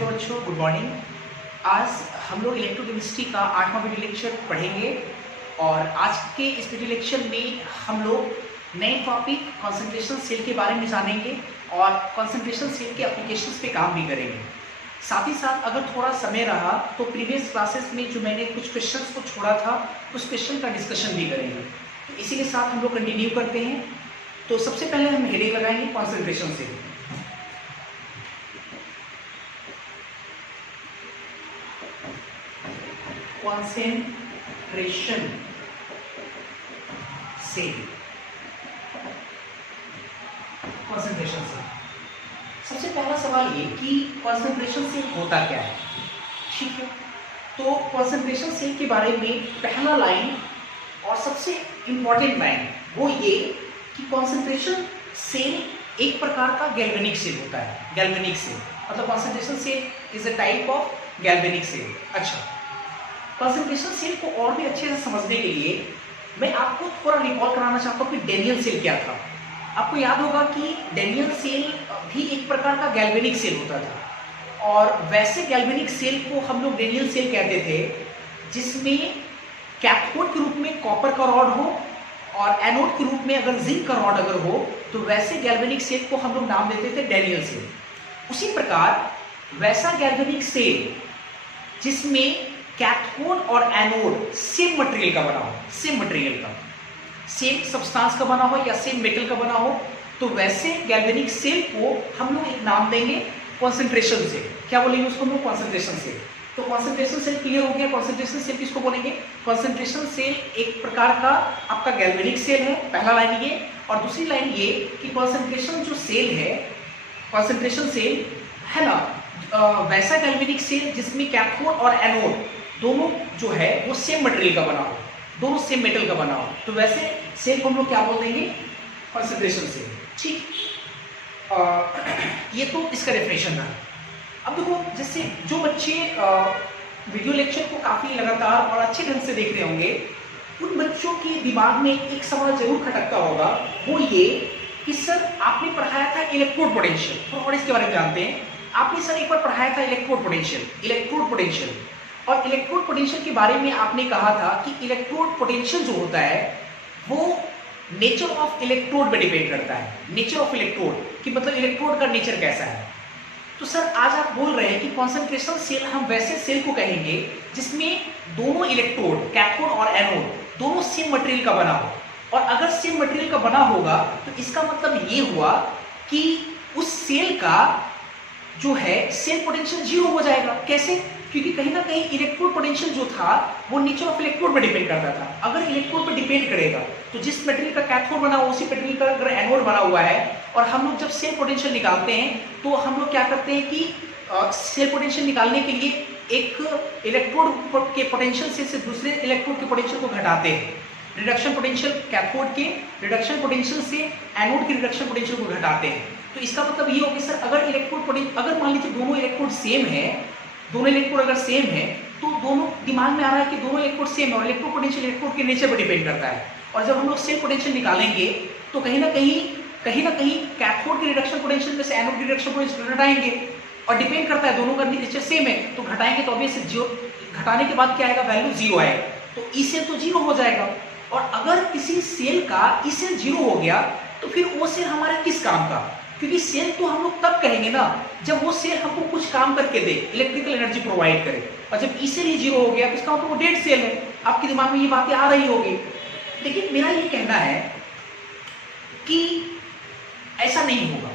Hello बच्चों, good morning. आज हम लोग इलेक्ट्रोकेमिस्ट्री का 8वां वीडियो लेक्चर पढ़ेंगे और आज के इस वीडियो लेक्चर में हम लोग नए टॉपिक कंसंट्रेशन सेल के बारे में जानेंगे और कंसंट्रेशन सेल के एप्लीकेशंस पे काम भी करेंगे। साथ ही साथ अगर थोड़ा समय रहा तो प्रीवियस क्लासेस में जो मैंने कुछ क्वेश्चंस को छोड़ा था उस क्वेश्चन का डिस्कशन भी करेंगे। तो इसी के साथ हम लोग कंटिन्यू करते हैं। तो सबसे पहले हम हेडिंग लगाएंगे concentration cell. Concentration cell, concentration cell. सबसे पहला सवाल ये कि कंसंट्रेशन सेल होता क्या है। ठीक है, तो कंसंट्रेशन सेल के बारे में पहला लाइन और सबसे इंपॉर्टेंट लाइन वो ये कि कंसंट्रेशन सेल एक प्रकार का गैल्वेनिक सेल होता है। गैल्वेनिक सेल मतलब concentration cell is a type of galvanic cell. अच्छा, कंसंट्रेशन सेल को और भी अच्छे से समझने के लिए मैं आपको थोड़ा रिकॉल कराना चाहता हूँ कि डैनियल सेल क्या था। आपको याद होगा कि डैनियल सेल भी एक प्रकार का गैल्वेनिक सेल होता था और वैसे गैल्वेनिक सेल को हम लोग डैनियल सेल कहते थे जिसमें कैथोड के रूप में कॉपर का रॉड हो और एनोड के रूप में अगर जिंक का रॉड अगर हो तो वैसे गैल्वेनिक सेल को हम लोग नाम देते थे डैनियल सेल। उसी प्रकार वैसा गैल्वेनिक सेल जिसमें कैथोड और एनोड सेम मटेरियल का बना हो, सेम मटेरियल का, सेम सब्सटेंस का बना हो या सेम मेटल का बना हो, तो वैसे गैल्वेनिक सेल को हम लोग एक नाम देंगे कंसंट्रेशन सेल। क्या बोलेंगे उसको हम लोग? Concentration cell. तो कंसंट्रेशन सेल क्लियर हो गया। कंसंट्रेशन सेल किसको बोलेंगे? कंसंट्रेशन सेल एक प्रकार का आपका गैल्वेनिक सेल है। पहला लाइन ये, और दूसरी लाइन ये कि कंसंट्रेशन जो सेल है, कंसंट्रेशन सेल है ना, वैसा गैल्वेनिक सेल जिसमें कैथोड और एनोड दोनों जो है वो सेम मटेरियल का बना हो, दोनों सेम मेटल का बना हो, तो वैसे सेल को हम लोग क्या बोल देंगे? Concentration cell. ठीक, ये तो इसका डेफिनेशन था। अब देखो, जैसे जो बच्चे वीडियो लेक्चर को काफी लगातार और अच्छे ढंग से देख रहे होंगे उन बच्चों के दिमाग में एक सवाल जरूर खटकता होगा, वो ये कि सर आपने पढ़ाया था इलेक्ट्रोड पोटेंशियल, थोड़ा इसके बारे में जानते हैं। आपने सर एक बार पढ़ाया था इलेक्ट्रोड पोटेंशियल, इलेक्ट्रोड पोटेंशियल, और इलेक्ट्रोड पोटेंशियल के बारे में आपने कहा था कि इलेक्ट्रोड पोटेंशियल जो होता है वो नेचर ऑफ इलेक्ट्रोड पे डिपेंड करता है। नेचर ऑफ इलेक्ट्रोड कि मतलब इलेक्ट्रोड का नेचर कैसा है। तो सर आज आप बोल रहे हैं कि कंसंट्रेशन सेल हम वैसे सेल को कहेंगे जिसमें दोनों इलेक्ट्रोड कैथोड और एनोड दोनों सेम मटेरियल का बना हो, और अगर सेम मटेरियल का बना होगा तो इसका मतलब ये हुआ कि उस सेल का जो है सेल पोटेंशियल जीरो हो जाएगा। कैसे? क्योंकि कहीं ना कहीं इलेक्ट्रोड पोटेंशियल जो था वो नेचर ऑफ इलेक्ट्रोड पर डिपेंड करता था। अगर इलेक्ट्रोड पर डिपेंड करेगा तो जिस मटेरियल का कैथोड बना हुआ उसी मटेरियल का अगर एनोड बना हुआ है, और हम लोग जब सेल पोटेंशियल निकालते हैं तो हम लोग क्या करते हैं कि सेल पोटेंशियल निकालने के लिए एक इलेक्ट्रोड के पोटेंशियल से दूसरे इलेक्ट्रोड के पोटेंशियल को घटाते हैं। रिडक्शन पोटेंशियल कैथोड के रिडक्शन पोटेंशियल से एनोड के रिडक्शन पोटेंशियल को घटाते हैं। तो इसका मतलब ये हो कि सर अगर इलेक्ट्रोड पोटेंशियल, अगर मान लीजिए दोनों इलेक्ट्रोड सेम है, दोनों इलेक्ट्रोड अगर सेम है तो दोनों दिमाग में आ रहा है कि दोनों इलेक्ट्रोड सेम है और इलेक्ट्रोड पोटेंशियल इलेक्ट्रोड के नेचर पर डिपेंड करता है। और जब हम लोग सेल पोटेंशियल निकालेंगे तो कहीं ना कहीं कैथोड के रिडक्शन पोटेंशियल में से एनोड के रिडक्शन पोटेंशियल घटाएंगे, और डिपेंड करता है दोनों का नेचर सेम है तो घटाएंगे तो ऑब्वियसली जीरो, घटाने के बाद क्या आएगा? वैल्यू जीरो आएगा। तो ई सेल तो जीरो हो जाएगा, और अगर किसी सेल का ई सेल जीरो हो गया तो फिर वो सेल हमारा किस काम का? क्योंकि सेल तो हम लोग तब कहेंगे ना जब वो सेल हमको कुछ काम करके दे, इलेक्ट्रिकल एनर्जी प्रोवाइड करे, और जब ई सेल ही जीरो हो गया तो इसका मतलब वो डेड सेल है। आपके दिमाग में ये बातें आ रही होगी। लेकिन मेरा ये कहना है कि ऐसा नहीं होगा,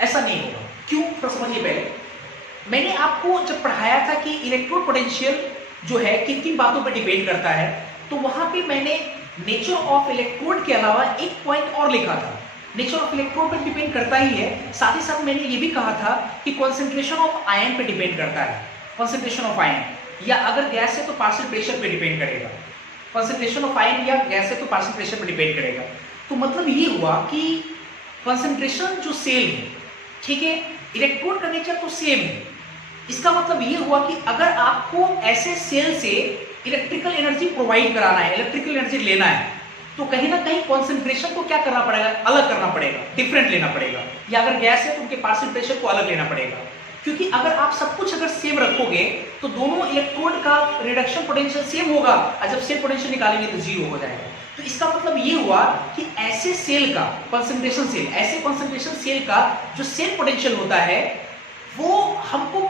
ऐसा नहीं होगा। क्यों? तो समझिए, पहले मैंने आपको जब पढ़ाया था कि इलेक्ट्रोड पोटेंशियल जो है किन किन बातों पर डिपेंड करता है, तो वहां पे मैंने नेचर ऑफ इलेक्ट्रोड के अलावा एक पॉइंट और लिखा था। नेचर ऑफ इलेक्ट्रोड पर डिपेंड करता ही है, साथ ही साथ मैंने ये भी कहा था कि कंसंट्रेशन ऑफ आयन पे डिपेंड करता है। कंसंट्रेशन ऑफ आयन, या अगर गैस है तो पार्शियल प्रेशर पे डिपेंड करेगा। कंसंट्रेशन ऑफ आयन या गैस है तो पार्शियल प्रेशर पे डिपेंड करेगा। तो मतलब ये हुआ कि कंसंट्रेशन जो सेल है, ठीक है, इलेक्ट्रोड का नेचर तो सेम है। इसका मतलब ये हुआ कि अगर आपको ऐसे सेल से इलेक्ट्रिकल एनर्जी प्रोवाइड कराना है, इलेक्ट्रिकल एनर्जी लेना है, तो कहीं ना कहीं कॉन्सेंट्रेशन को क्या करना पड़ेगा? अलग करना पड़ेगा, डिफरेंट लेना पड़ेगा। या अगर गैस है तो उनके पार्शियल प्रेशर को अलग लेना पड़ेगा। क्योंकि अगर आप सब कुछ अगर सेम रखोगे तो दोनों इलेक्ट्रोड का रिडक्शन पोटेंशियल सेम होगा, और जब सेल पोटेंशियल निकालेंगे तो जीरो हो जाएगा। तो इसका मतलब ये हुआ कि ऐसे सेल का कंसंट्रेशन सेल, ऐसे कंसंट्रेशन सेल का जो सेल पोटेंशियल होता है वो हमको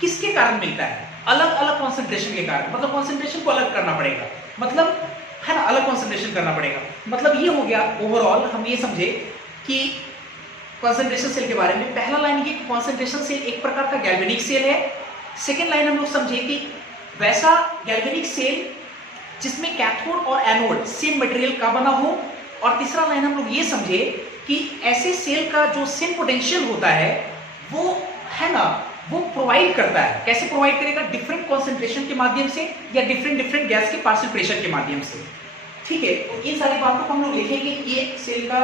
किसके कारण मिलता है? अलग अलग कंसंट्रेशन के कारण। मतलब कंसंट्रेशन को अलग करना पड़ेगा, मतलब है ना, अलग कंसंट्रेशन करना पड़ेगा। मतलब ये हो गया ओवरऑल हम ये समझे कि कंसंट्रेशन सेल के बारे में। पहला लाइन ये कंसंट्रेशन सेल एक प्रकार का गैल्वेनिक सेल है। सेकेंड लाइन हम लोग समझे कि वैसा गैल्वेनिक सेल जिसमें कैथोड और एनोड सेम मटेरियल का बना हो। और तीसरा लाइन हम लोग ये समझे कि ऐसे सेल का जो सेल पोटेंशियल होता है वो है ना, वो प्रोवाइड करता है। कैसे प्रोवाइड करेगा? डिफरेंट कॉन्सेंट्रेशन के माध्यम से या डिफरेंट गैस के पार्शियल प्रेशर के माध्यम से। ठीक है, तो इन सारी बातों को हम लोग लिखेंगे। ये सेल का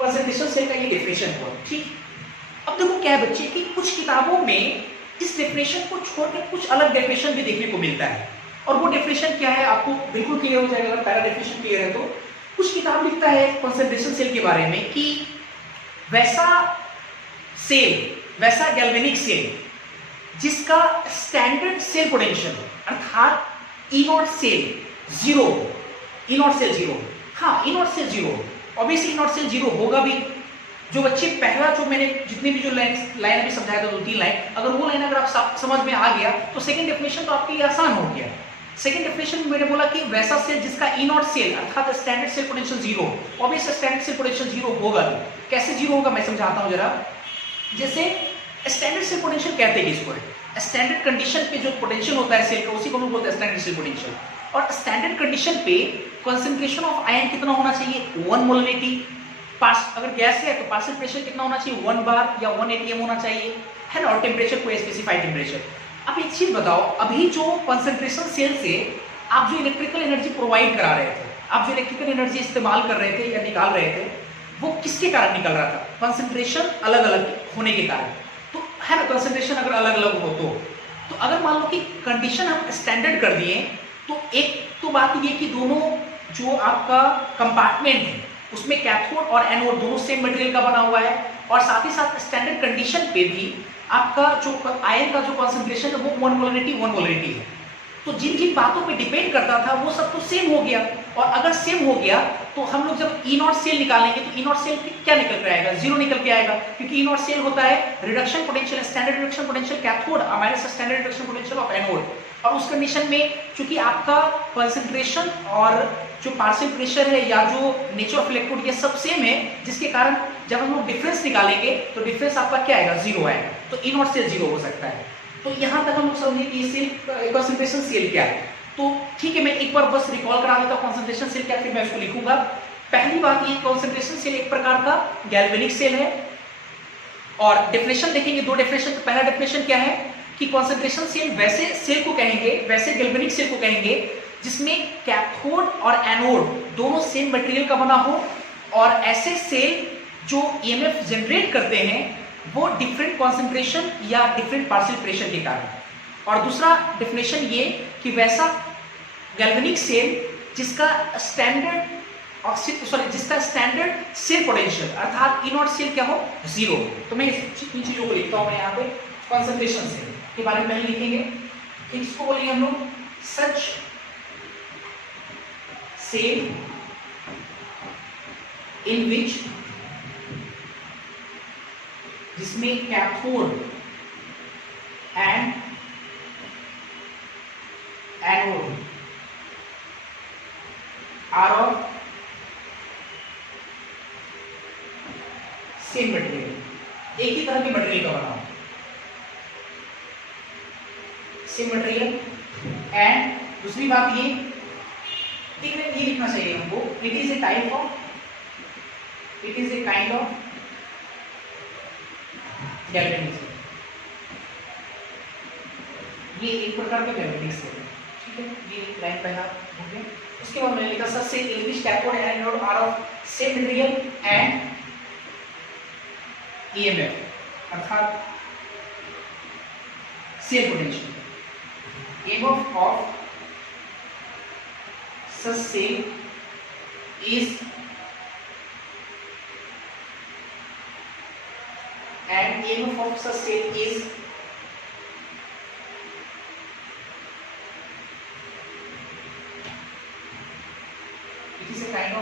कंसंट्रेशन सेल का ये डेफिनेशन हुआ। ठीक, अब देखो क्या है बच्चे कि कुछ किताबों में इस डेफिनेशन को छोड़कर कुछ अलग डेफिनेशन भी देखने को मिलता है। और वो डेफिनेशन क्या है आपको बिल्कुल क्लियर हो जाएगा अगर पहला डेफिनेशन क्लियर है। तो कुछ किताब लिखता है कंसंट्रेशन सेल के बारे में कि वैसा सेल, वैसा गैल्वेनिक सेल जिसका स्टैंडर्ड सेल पोटेंशियल अर्थात E not cell zero, E not cell zero, हाँ E not cell zero, obviously E not cell zero होगा भी। जो बच्चे पहला जो मैंने जितने भी जो लाइन अभी समझाया था 2-3 लाइन, अगर वो लाइन अगर आप समझ में आ गया तो सेकंड डेफिनेशन तो आपके लिए आसान हो गया। सेकंड डेफिनेशन में मैंने बोला कि वैसा सेल जिसका ई नॉट सेल अर्थात standard cell potential zero, obviously standard cell potential zero होगा भी। कैसे जीरो होगा मैं समझाता हूं जरा। जैसे स्टैंडर्ड सेल पोटेंशियल कहते हैं किसको है? स्टैंडर्ड कंडीशन पे जो पोटेंशियल होता है सेल का उसी को हम बोलते हैं स्टैंडर्ड सेल पोटेंशियल। और स्टैंडर्ड कंडीशन पे कंसंट्रेशन ऑफ आयन कितना होना चाहिए? 1 मोलरिटी। अगर गैस है तो पार्शियल प्रेशर कितना होना चाहिए? 1 बार या 1 atm होना चाहिए, है ना। और टेम्परेचर कोई स्पेसिफाइड टेम्परेचर। अब एक चीज बताओ, अभी जो कंसंट्रेशन सेल से आप जो इलेक्ट्रिकल एनर्जी प्रोवाइड करा रहे थे, आप जो इलेक्ट्रिकल एनर्जी इस्तेमाल कर रहे थे या निकाल रहे थे, वो किसके कारण निकल रहा था? कंसंट्रेशन अलग अलग होने के कारण। तो है ना, कंसंट्रेशन अगर अलग अलग हो तो अगर मान लो कि कंडीशन हम स्टैंडर्ड कर दिए तो एक तो बात ये कि दोनों जो आपका कंपार्टमेंट है उसमें कैथोड और एनोड दोनों सेम मटेरियल का बना हुआ है। और साथ ही साथ स्टैंडर्ड कंडीशन पे भी आपका जो आयन का जो कंसंट्रेशन है वो 1 मोलरिटी है। तो जिन जिन बातों पे डिपेंड करता था वो सब तो सेम हो गया। और अगर सेम हो गया तो हम लोग जब ई नॉट सेल निकालेंगे तो ई नॉट सेल क्या निकल कर आएगा? जीरो निकल के आएगा, क्योंकि ई नॉट सेल होता है reduction potential, standard reduction potential cathode minus standard reduction potential of anode. और उस कंडीशन में चूंकि आपका कंसंट्रेशन और जो पार्शियल प्रेशर है या जो नेचर ऑफ इलेक्ट्रोड ये सब सेम है, जिसके कारण जब हम लोग डिफरेंस निकालेंगे तो डिफरेंस आपका क्या आएगा? जीरो आएगा। तो ई नॉट सेल जीरो हो सकता है। तो यहां तक हम लोग समझे कि सेल कंसंट्रेशन सेल क्या है। तो ठीक है, मैं एक बार बस रिकॉल करा देता हूं कंसंट्रेशन सेल क्या, फिर मैं उसको लिखूंगा। पहली बात ये, कंसंट्रेशन सेल एक प्रकार का गैल्वेनिक सेल है। और डेफिनेशन देखेंगे, दो डेफिनेशन। पहला डेफिनेशन क्या है कि कंसंट्रेशन सेल वैसे सेल को कहेंगे, वैसे गैल्वेनिक सेल को कहेंगे जिसमें कैथोड और एनोड दोनों सेम मटेरियल का बना हो। और ऐसे सेल जो ईएमएफ जनरेट करते हैं वो डिफरेंट कॉन्सेंट्रेशन या डिफरेंट पार्शियल प्रेशर के कारण। और दूसरा डेफिनेशन ये कि वैसा गैल्वेनिक सेल जिसका स्टैंडर्ड सेल पोटेंशियल अर्थात ई नॉट सेल क्या हो? जीरो। तो मैं इन चीजों को लिखता हूं मैं यहाँ पे। कंसंट्रेशन सेल के बारे में पहले लिखेंगे, इसको बोलेंगे हम लोग सच सेल इन विच, जिसमें cathode and anode are of same material, एक ही तरह के मटेरियल का बना हो, सेम मटेरियल। एंड दूसरी बात ये लिखना चाहिए हमको, it is a kind of galvanic cell. ये एक प्रकार का गैल्वेनिक सेल है। ठीक है, ये लाइन पहला हो गया। उसके बाद मैंने लिखा such cell in which cathode and anode are of same material and EMF अर्थात cell potential. EMF of such cell is and EMF of such cell is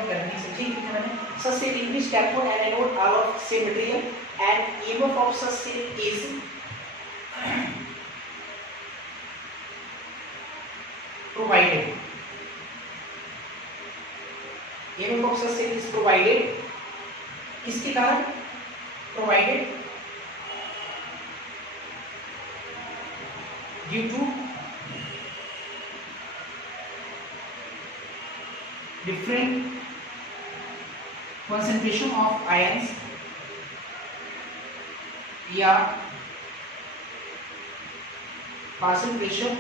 of energy से ठीक है मैंने such cell in which cathode and anode are of same material and EMF of such cell is provided. EMF of such cell is provided. किसके कारण provided due to different concentration of ions या concentration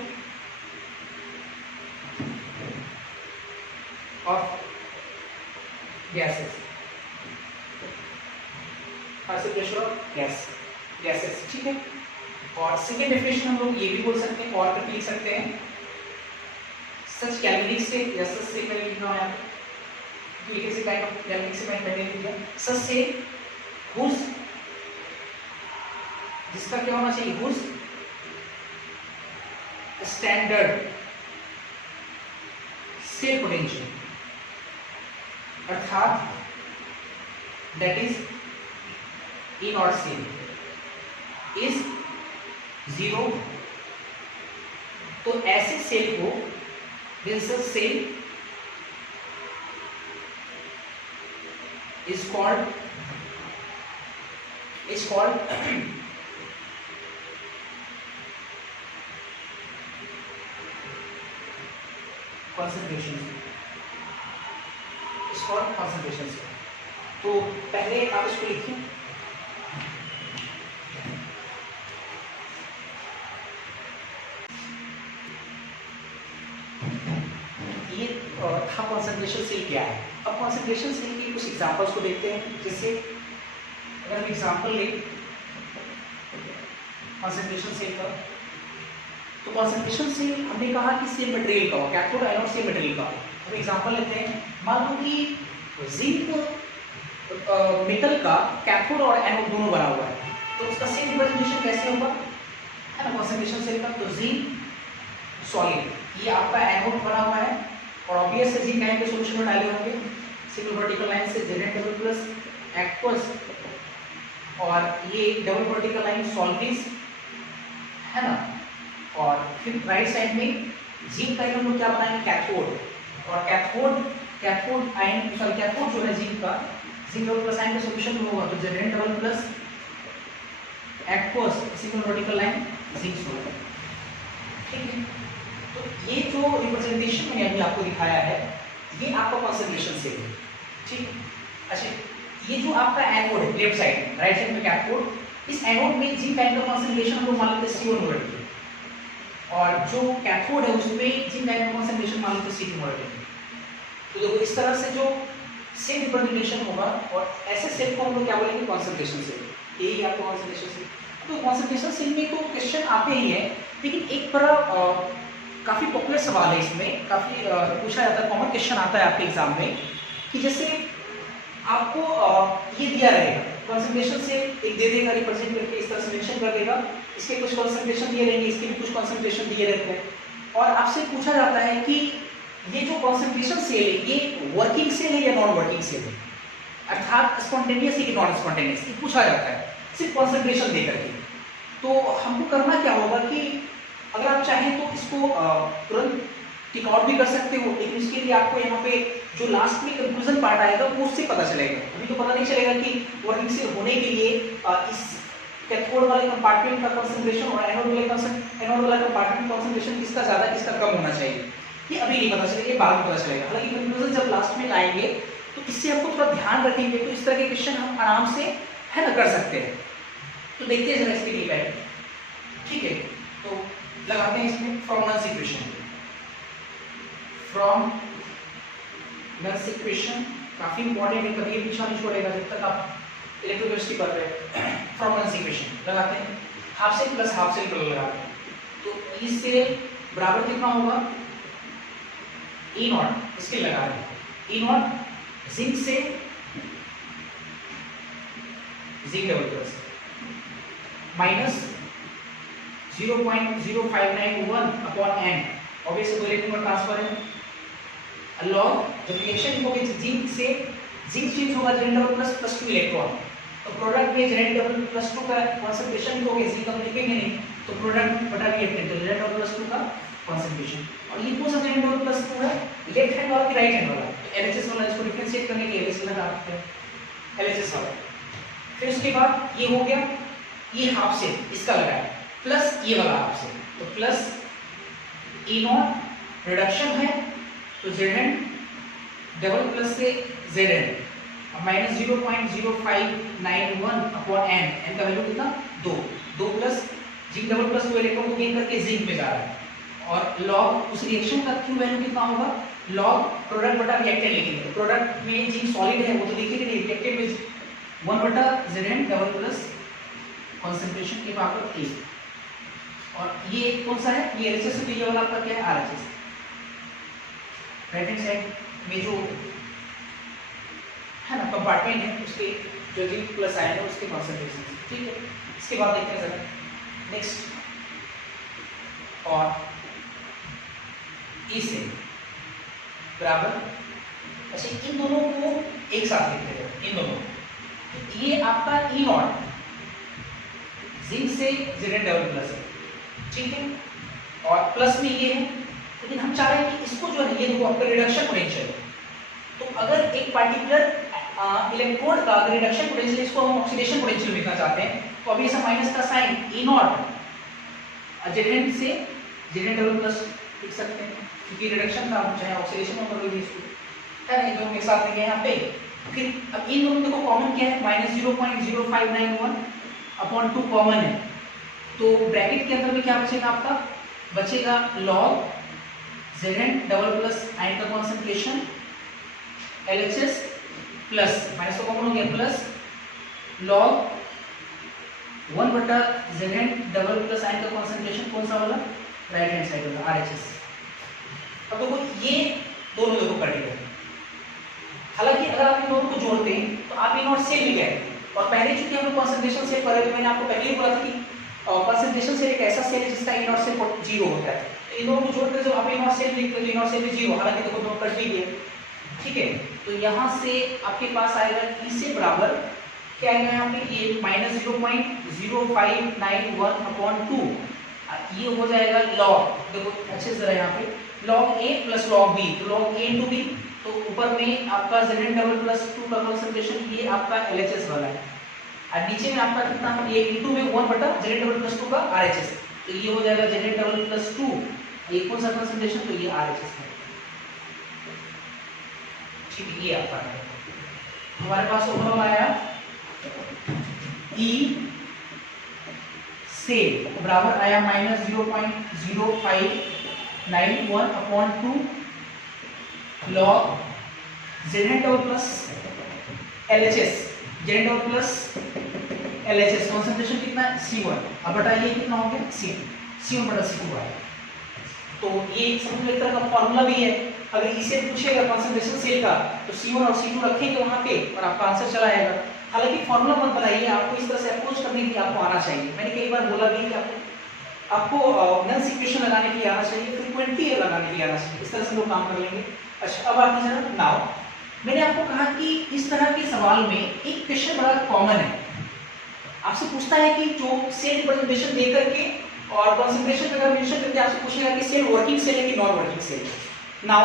of gases, concentration of gases ठीक है। और second definition हम लोग ये भी बोल सकते हैं और करके लिख सकते हैं सच कैलोरीज से या सच से मैंने लिखना है क्योंकि से काइंड ऑफ कैलोरीज से मैंने पहले लिख दिया सच से हुज जिसका क्या होना चाहिए हुज स्टैंडर्ड सेल पोटेंशियल अर्थात दैट इज इन और सेल इज 0। तो ऐसे सेल को this cell is called concentration is called concentration cell। तो पहले आप इसको लिखिए था कॉन्सेंट्रेशन सेल क्या है। अब कॉन्सेंट्रेशन सेल के कुछ एग्जांपल्स को देखते हैं। जैसे अगर हम एग्जांपल लें कॉन्सेंट्रेशन सेल का, तो कॉन्सेंट्रेशन सेल हमने कहा कि सेम मटेरियल का हो, कैथोड एनोड सेम मटेरियल का हो। अब एग्जांपल लेते हैं, मान लो कि जिंक मेटल का कैथोड और एनोड दोनों बना हुआ है, तो उसका सेल रिप्रेजेंटेशन कैसे होगा, है ना, कॉन्सेंट्रेशन सेल का। तो जिंक सॉलिड, ये आपका एनोड बना हुआ है और ऑब्वियस है जिंक आयन के सॉल्यूशन में डाले होंगे सिंगल वर्टिकल लाइन से Zn प्लस एक्वस, और ये डबल वर्टिकल लाइन सॉल्वेंस, है ना। और फिर राइट साइड में जिंक का हम लोग क्या बनाएंगे, कैथोड, और कैथोड आयन सॉरी कैथोड जो है जिंक का, जिंक डबल प्लस आयन का सॉल्यूशन में होगा तो Zn double plus aqueous single vertical line zinc solvent, ठीक है। तो ये जो रिप्रेजेंटेशन मैंने अभी आपको दिखाया है ये आपका कॉन्सेंट्रेशन सेल है, ठीक। अच्छा, ये जो आपका एनोड है लेफ्ट साइड, राइट साइड में कैथोड, इस एनोड में जिंक आयन का कॉन्सेंट्रेशन हम लोग मान लेते हैं C1 मोल की, और जो कैथोड है उसमें जिंक आयन का कॉन्सेंट्रेशन मान लेते हैं C2 मोल की। तो देखो इस तरह से जो सेल रिप्रेजेंटेशन होगा, और ऐसे सेल को हम लोग क्या बोलेंगे, कॉन्सेंट्रेशन सेल। यही आपका कॉन्सेंट्रेशन सेल। तो कॉन्सेंट्रेशन सेल में तो क्वेश्चन आते ही है, लेकिन एक बड़ा काफ़ी पॉपुलर सवाल है इसमें, काफ़ी पूछा जाता है, कॉमन क्वेश्चन आता है आपके एग्जाम में, कि जैसे आपको ये दिया रहेगा कॉन्सेंट्रेशन से एक दे देगा रिप्रेजेंट करके, इस तरह से मेंशन कर देगा, इसके कुछ कॉन्सेंट्रेशन दिए रहेंगे, इसके भी कुछ कॉन्सेंट्रेशन दिए रहते हैं, और आपसे पूछा जाता है कि ये जो कॉन्सेंट्रेशन सेल है ये वर्किंग सेल है या नॉन वर्किंग सेल है, अर्थात स्पॉन्टेनियस है कि नॉन स्पॉन्टेनियस, ये पूछा जाता है सिर्फ कॉन्सेंट्रेशन दे करके। तो हमको करना क्या होगा कि अगर आप चाहें तो इसको तुरंत टिक आउट भी कर सकते हो, लेकिन इसके लिए आपको यहाँ पे जो लास्ट में कंक्लूजन पार्ट आएगा वो उससे पता चलेगा। अभी तो पता नहीं चलेगा कि वर्किंग सेल होने के लिए इस कैथोड वाले कंपार्टमेंट का कंसंट्रेशन और एनोड वाला कंपार्टमेंट कंसंट्रेशन किसका ज़्यादा किसका कम होना चाहिए, ये अभी नहीं पता चलेगा, ये बाद में पता चलेगा। हालांकि कंक्लूजन जब लास्ट में लाएंगे तो इससे आपको थोड़ा ध्यान रखेंगे, तो इस तरह के क्वेश्चन हम आराम से है ना कर सकते हैं। तो देखते हैं जरा इसके लिए पहले, ठीक है। तो लगाते हैं इसमें फ्रॉम-नल्स इक्वेशन। फ्रॉम-नल्स इक्वेशन काफी इंपॉर्टेंट है, कभी पीछा नहीं छोड़ेगा जब तक आप इलेक्ट्रोकेमिस्ट्री पढ़ रहे हैं। फ्रॉम-नल्स इक्वेशन लगाते हैं, half cell plus half cell कर लगाते हैं, तो ई से बराबर कितना होगा, ई नॉट, इसके लगा रहे हैं ई नॉट जिंक से zinc double plus minus 0.0591 upon n, obviously दो इलेक्ट्रॉन ट्रांसफर है, लॉग जब रिएक्शन होगी जिंक से जिंक चेंज होगा Zn डबल प्लस 2 इलेक्ट्रॉन, तो प्रोडक्ट में Zn डबल प्लस 2 का कंसंट्रेशन होगा, जिंक हम लिखेंगे नहीं, तो प्रोडक्ट बटा रिएक्टेंट, तो Zn डबल प्लस 2 का कंसंट्रेशन। और ये कौन सा Zn डबल प्लस 2 है, लेफ्ट हैंड वाला कि राइट हैंड वाला, तो LHS वाला, इसको डिफरेंशिएट करने के लिए LHS लगा सकते हैं, LHS वाला। फिर उसके बाद ये हो गया, ये हाफ से इसका लगा है, प्लस ये वाला हाफ से, तो प्लस E0 रिडक्शन है, तो Zn डबल प्लस से Zn माइनस 0.0591 अपॉन n का वैल्यू कितना 2 plus zinc double plus 2 electron को गेन करके जिंक में जा रहा है, और लॉग उस रिएक्शन का क्यू वैल्यू कितना होगा, लॉग प्रोडक्ट बटा रिएक्टेंट लिखेंगे, प्रोडक्ट में जिंक सॉलिड है वो तो लिखेंगे नहीं, रिएक्टेंट में 1 बटा Zn डबल प्लस कंसंट्रेशन के पावर 1, और ये कौन सा है, ये LHS है, तो ये वाला आपका क्या है RHS, राइट हैंड साइड में जो है ना कंपार्टमेंट है उसके जो जिंक प्लस आयन है उसके कंसंट्रेशन, ठीक है। इसके बाद देखते हैं जरा नेक्स्ट, और ई से बराबर, अच्छा इन दोनों को एक साथ लिखते हैं, इन दोनों, ये आपका E0 जिंक से Zn डबल प्लस है, ठीक है, और प्लस में ये है, लेकिन हम चाह रहे हैं कि इसको जो है ये देखो आपका रिडक्शन पोटेंशियल है, तो अगर एक पार्टिकुलर इलेक्ट्रोड का अगर रिडक्शन पोटेंशियल, इसको हम ऑक्सीडेशन पोटेंशियल लिखना चाहते हैं, तो अभी ऐसा माइनस का साइन E0 Zn से Zn डबल प्लस लिख सकते हैं, क्योंकि रिडक्शन का हम चाहे ऑक्सीडेशन में कर लीजिए इसको, है ना, दोनों एक साथ लेंगे यहाँ पे। फिर अब इन दोनों देखो कॉमन क्या है, माइनस 0.0591 अपॉन 2 कॉमन है, तो ब्रैकेट के अंदर में क्या बचेगा आपका, बचेगा log Zn double plus ion का कॉन्सेंट्रेशन LHS प्लस माइनस तो कॉमन हो गया, प्लस लॉग 1 बटा Zn डबल प्लस आयन का कॉन्सेंट्रेशन कौन सा वाला, राइट हैंड साइड वाला RHS। अब देखो ये दोनों देखो कटेगा, हालांकि अगर आप इन दोनों को जोड़ते हैं तो आप E0 सेल भी गए, और पहले चूंकि हम कॉन्सेंट्रेशन सेल कर रहे थे, मैंने आपको पहले ही बोला था कि कॉन्सेंट्रेशन सेल एक ऐसा सेल है जिसका E0 सेल 0 होता है, तो इन दोनों को जोड़कर जब आप E0 सेल लिखते हो तो E0 सेल भी 0, हालांकि देखो दोनों कट भी गए, ठीक है। तो यहाँ से आपके पास आएगा E से बराबर क्या आएगा, यहाँ पे ये माइनस 0.0591 अपॉन 2, ये हो जाएगा लॉग, देखो अच्छे से जरा यहाँ पे log A plus log B, तो लॉग A इंटू B, तो ऊपर में आपका Zn डबल प्लस 2 का कंसंट्रेशन ये आपका LHS वाला है, और नीचे में आपका कितना, ये इंटू में 1 बटा Zn डबल प्लस 2 का RHS, तो ये हो जाएगा Zn डबल प्लस 2, ये कौन सा कंसंट्रेशन, तो ये RHS है, ठीक है। ये आपका है, हमारे पास ओवरऑल आया E से बराबर आया minus 0.0591 upon 2 log Zn double plus LHS, Zn double plus LHS concentration कितना है C1, अब बटा ये कितना हो गया C1 बटा C2 आया, तो ये समझ लो एक तरह का फॉर्मूला भी है, अगर इसे पूछेगा कंसंट्रेशन सेल का तो C1 और C2 रखेंगे वहां पे और आपका आंसर चला आएगा, हालांकि फॉर्मूला मत बनाइए, आपको इस तरह से अप्रोच करने के लिए आपको आना चाहिए, मैंने कई बार बोला भी कि आपको नल्स इक्वेशन लगाने के लिए आना चाहिए, फ्रीक्वेंटली लगाने के लिए आना चाहिए, इस तरह से लोग काम कर लेंगे। अच्छा अब आते जरा नाउ, मैंने आपको कहा कि इस तरह के सवाल में एक क्वेश्चन बड़ा कॉमन है, आपसे पूछता है कि जो सेल रिप्रेजेंटेशन दे करके और कंसंट्रेशन का मेंशन करके आपसे पूछेगा कि सेल वर्किंग सेल है कि नॉन वर्किंग सेल। नाउ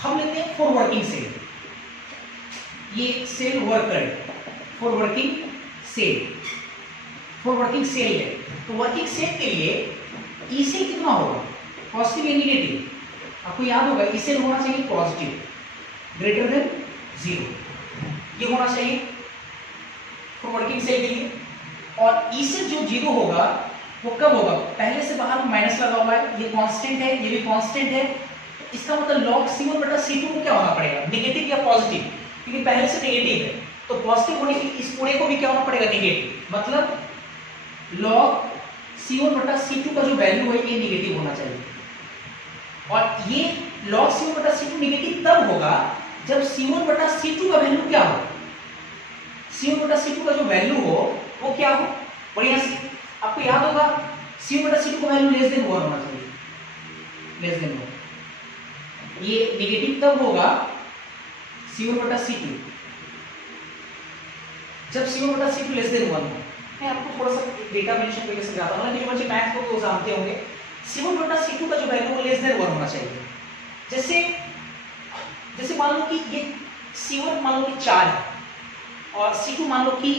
हम लेते हैं फॉर वर्किंग सेल, ये cell worker for working cell, for working cell है, तो वर्किंग सेल के लिए ई सेल कितना होगा, पॉजिटिव या नेगेटिव, आपको याद होगा ई सेल होना चाहिए पॉजिटिव ग्रेटर देन 0, ये होना चाहिए फॉर वर्किंग सेल के लिए, और ई सेल जो 0 होगा वो कब होगा, पहले से बाहर माइनस लगा हुआ है, ये कांस्टेंट है, ये भी कांस्टेंट है, तो इसका मतलब log C1 बटा C2 को क्या होना पड़ेगा, नेगेटिव या पॉजिटिव, क्योंकि पहले से नेगेटिव है, तो पॉजिटिव होने के लिए इस पूरे को भी क्या होना पड़ेगा, नेगेटिव, मतलब log C1 बटा C2 का जो वैल्यू है ये नेगेटिव होना चाहिए, और ये log C1 बटा C2 नेगेटिव तब होगा जब C1 बटा C2 का वैल्यू क्या हो, C1 बटा C2 का जो वैल्यू हो वो क्या हो, बढ़िया से आपको याद होगा C1 बटा C2 का वैल्यू लेस देन 1 होना चाहिए, लेस देन 1, ये नेगेटिव तब होगा C1 बटा C2, जब C1 बटा C2 लेस देन 1 हो, मैं आपको थोड़ा सा डेटा मेंशन करके समझाता हूँ, जो बच्चे मैथ को जानते होंगे, C1 बटा C2 का जो वैल्यू है लेस देन 1 होना चाहिए। जैसे मान लो कि ये C1 मान लो कि 4 है और C2 मान लो कि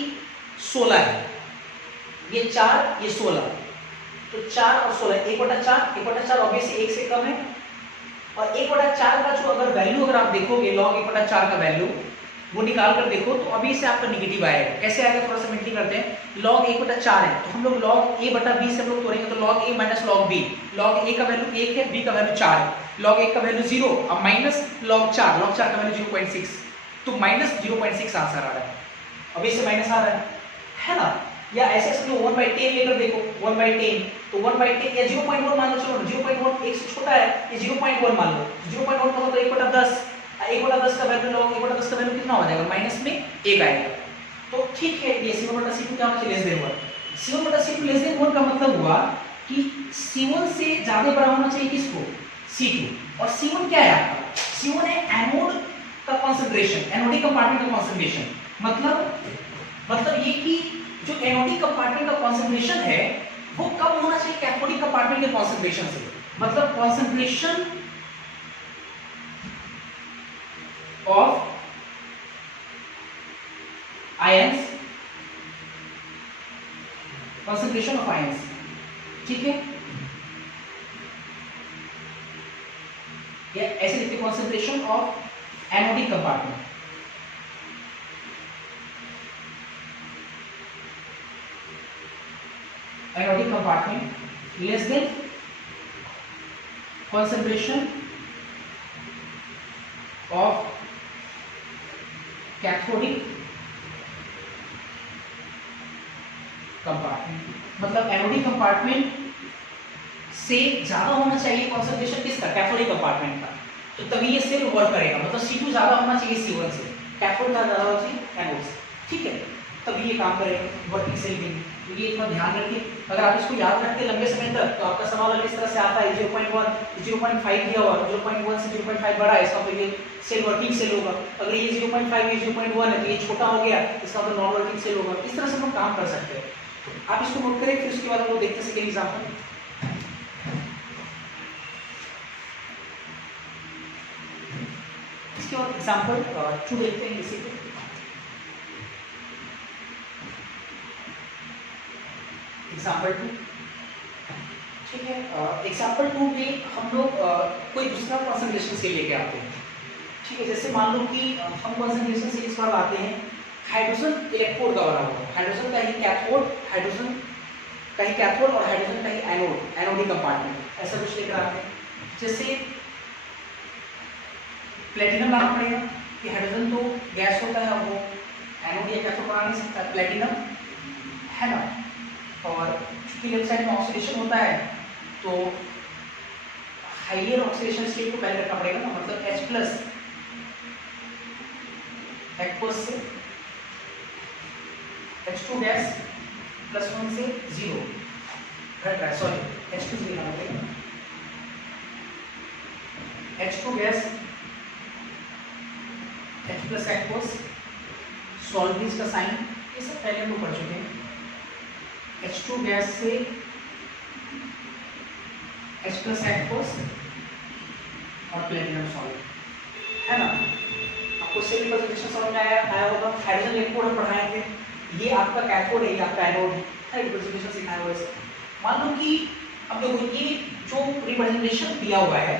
16 है, ये 4 ये 16, तो 4 और 16 1/4 ऑब्वियसली 1 से कम है, और 1/4 का जो अगर वैल्यू अगर आप देखोगे log 1/4 का वैल्यू वो निकाल कर देखो तो अभी से आपका निगेटिव आएगा। कैसे आएगा थोड़ा सा मेंटली करते हैं। log 1/4 है तो हम लोग log a बटा b से हम लोग तोड़ेंगे, तो log a minus log b, log a का वैल्यू 1 है, b का वैल्यू 4 है, log 1 का वैल्यू 0 अब माइनस log 4 का वैल्यू 0.6, तो माइनस 0.6 आंसर आ रहा है, अभी से माइनस आ रहा है ना। या ऐसे समझो 1/10 लेकर देखो, 1/10 तो 1/10 या 0.1 मान लो, चलो 0.1 1 से छोटा है, ये 0.1 मान लो, 0.1 मतलब तो 1/10, 1/10 का वैल्यू log 1/10 का वैल्यू कितना हो जाएगा, माइनस में 1 आएगा। तो ठीक है, ये C1 बटा C2 क्या होना चाहिए, लेस देन 1। C1 बटा C2 लेस देन 1 का मतलब हुआ कि C1 से ज्यादा बड़ा होना चाहिए किसको, C2, और C1 क्या है आपका, C1 है एनोड का कंसंट्रेशन, एनोडिक कंपार्टमेंट का कंसंट्रेशन, मतलब ये कि जो एनोडिक कंपार्टमेंट का कंसंट्रेशन है वो कम होना चाहिए कैथोडिक कंपार्टमेंट के कंसंट्रेशन से, मतलब concentration of ions, concentration of ions, ठीक है, या ऐसे लिखते concentration of anodic compartment, anodic compartment less than concentration of cathodic compartment, मतलब एनोडिक कंपार्टमेंट से ज्यादा होना चाहिए कॉन्सेंट्रेशन किसका, कैथोडिक कंपार्टमेंट का, तो तभी ये सेल वर्क करेगा, मतलब C2 ज्यादा होना चाहिए C1 से, कैथोड का ज्यादा होना चाहिए एनोड से, ठीक है, तभी ये काम करेगा वर्किंग सेल में। तो ये इतना ध्यान रखिए, अगर आप इसको याद रखते लंबे समय तक तो आपका सवाल अगर इस तरह से आता है 0.1 0.5 दिया हुआ, 0.1 से 0.5 बड़ा है, इसका तो ये सेल वर्किंग सेल होगा, अगर ये 0.5 ये 0.1 है तो ये छोटा हो गया, इसका तो नॉन वर्किंग सेल होगा। इस तरह से हम काम कर सकते हैं, आप इसको नोट करें, फिर उसके बाद हम लोग देखते हैं सेकंड एग्जांपल। इसके बाद एग्जांपल 2 देखते हैं इसी को। एग्जाम्पल 2, ठीक है, एग्जाम्पल 2 में हम लोग कोई दूसरा कॉन्सेंट्रेशन स्केल लेके आते हैं, ठीक है, जैसे मान लो कि हम कॉन्सेंट्रेशन स्केल इस बार लाते हैं हाइड्रोजन इलेक्ट्रोड का बना हुआ, हाइड्रोजन का ही कैथोड, हाइड्रोजन का ही कैथोड और हाइड्रोजन का ही एनोड, एनोडिक कंपार्टमेंट, ऐसा कुछ लेकर आते हैं। जैसे प्लेटिनम लाना पड़ेगा कि हाइड्रोजन तो गैस होता है, वो एनोड या कैथोड बना नहीं सकता, प्लेटिनम है ना, और चूंकि लेफ्ट साइड में ऑक्सीडेशन होता है तो हाइयर ऑक्सीडेशन स्टेट को पहले रखना पड़ेगा ना, मतलब H प्लस एक्वस से H2 गैस प्लस 1 से 0 घट रहा है, सॉरी H2 से लिखना पड़ेगा, H2 gas H plus aqueous, solvents का साइन ये सब पहले हम लोग पढ़ चुके हैं। H2 गैस से H प्लस एक्वस और प्लेटिनम सॉल्ट, है ना, आपको सेल प्रेजेंटेशन समझ में आया होगा। हाइड्रोजन इलेक्ट्रोड हम पढ़ाए थे, ये आपका कैथोड है, ये आपका एनोड है, रिप्रेजेंटेशन सिखाया हुआ है। मान लो कि अब देखो ये जो रिप्रेजेंटेशन दिया हुआ है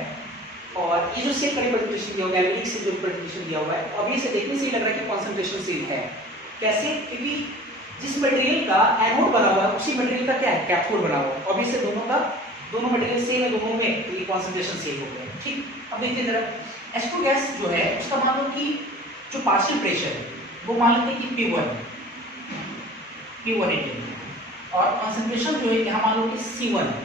और ये जो सेल का रिप्रेजेंटेशन दिया हुआ है, गैल्वेनिक से जो रिप्रेजेंटेशन दिया हुआ है, तो अभी से देखने से ही लग रहा है कि कॉन्सेंट्रेशन सेल है। कैसे, क्योंकि जिस मटेरियल का एनोड बना हुआ है उसी मटेरियल का क्या है, कैथोड बना हुआ है, ऑब्वियसली दोनों मटेरियल सेम है, दोनों में तो ये कॉन्सेंट्रेशन सेम हो गया, ठीक। अब देखिए जरा H2 गैस जो है उसका मान लो कि जो पार्शियल प्रेशर है वो मान लेते हैं कि P1 और कॉन्सेंट्रेशन जो है यहाँ मान लो कि C1 है,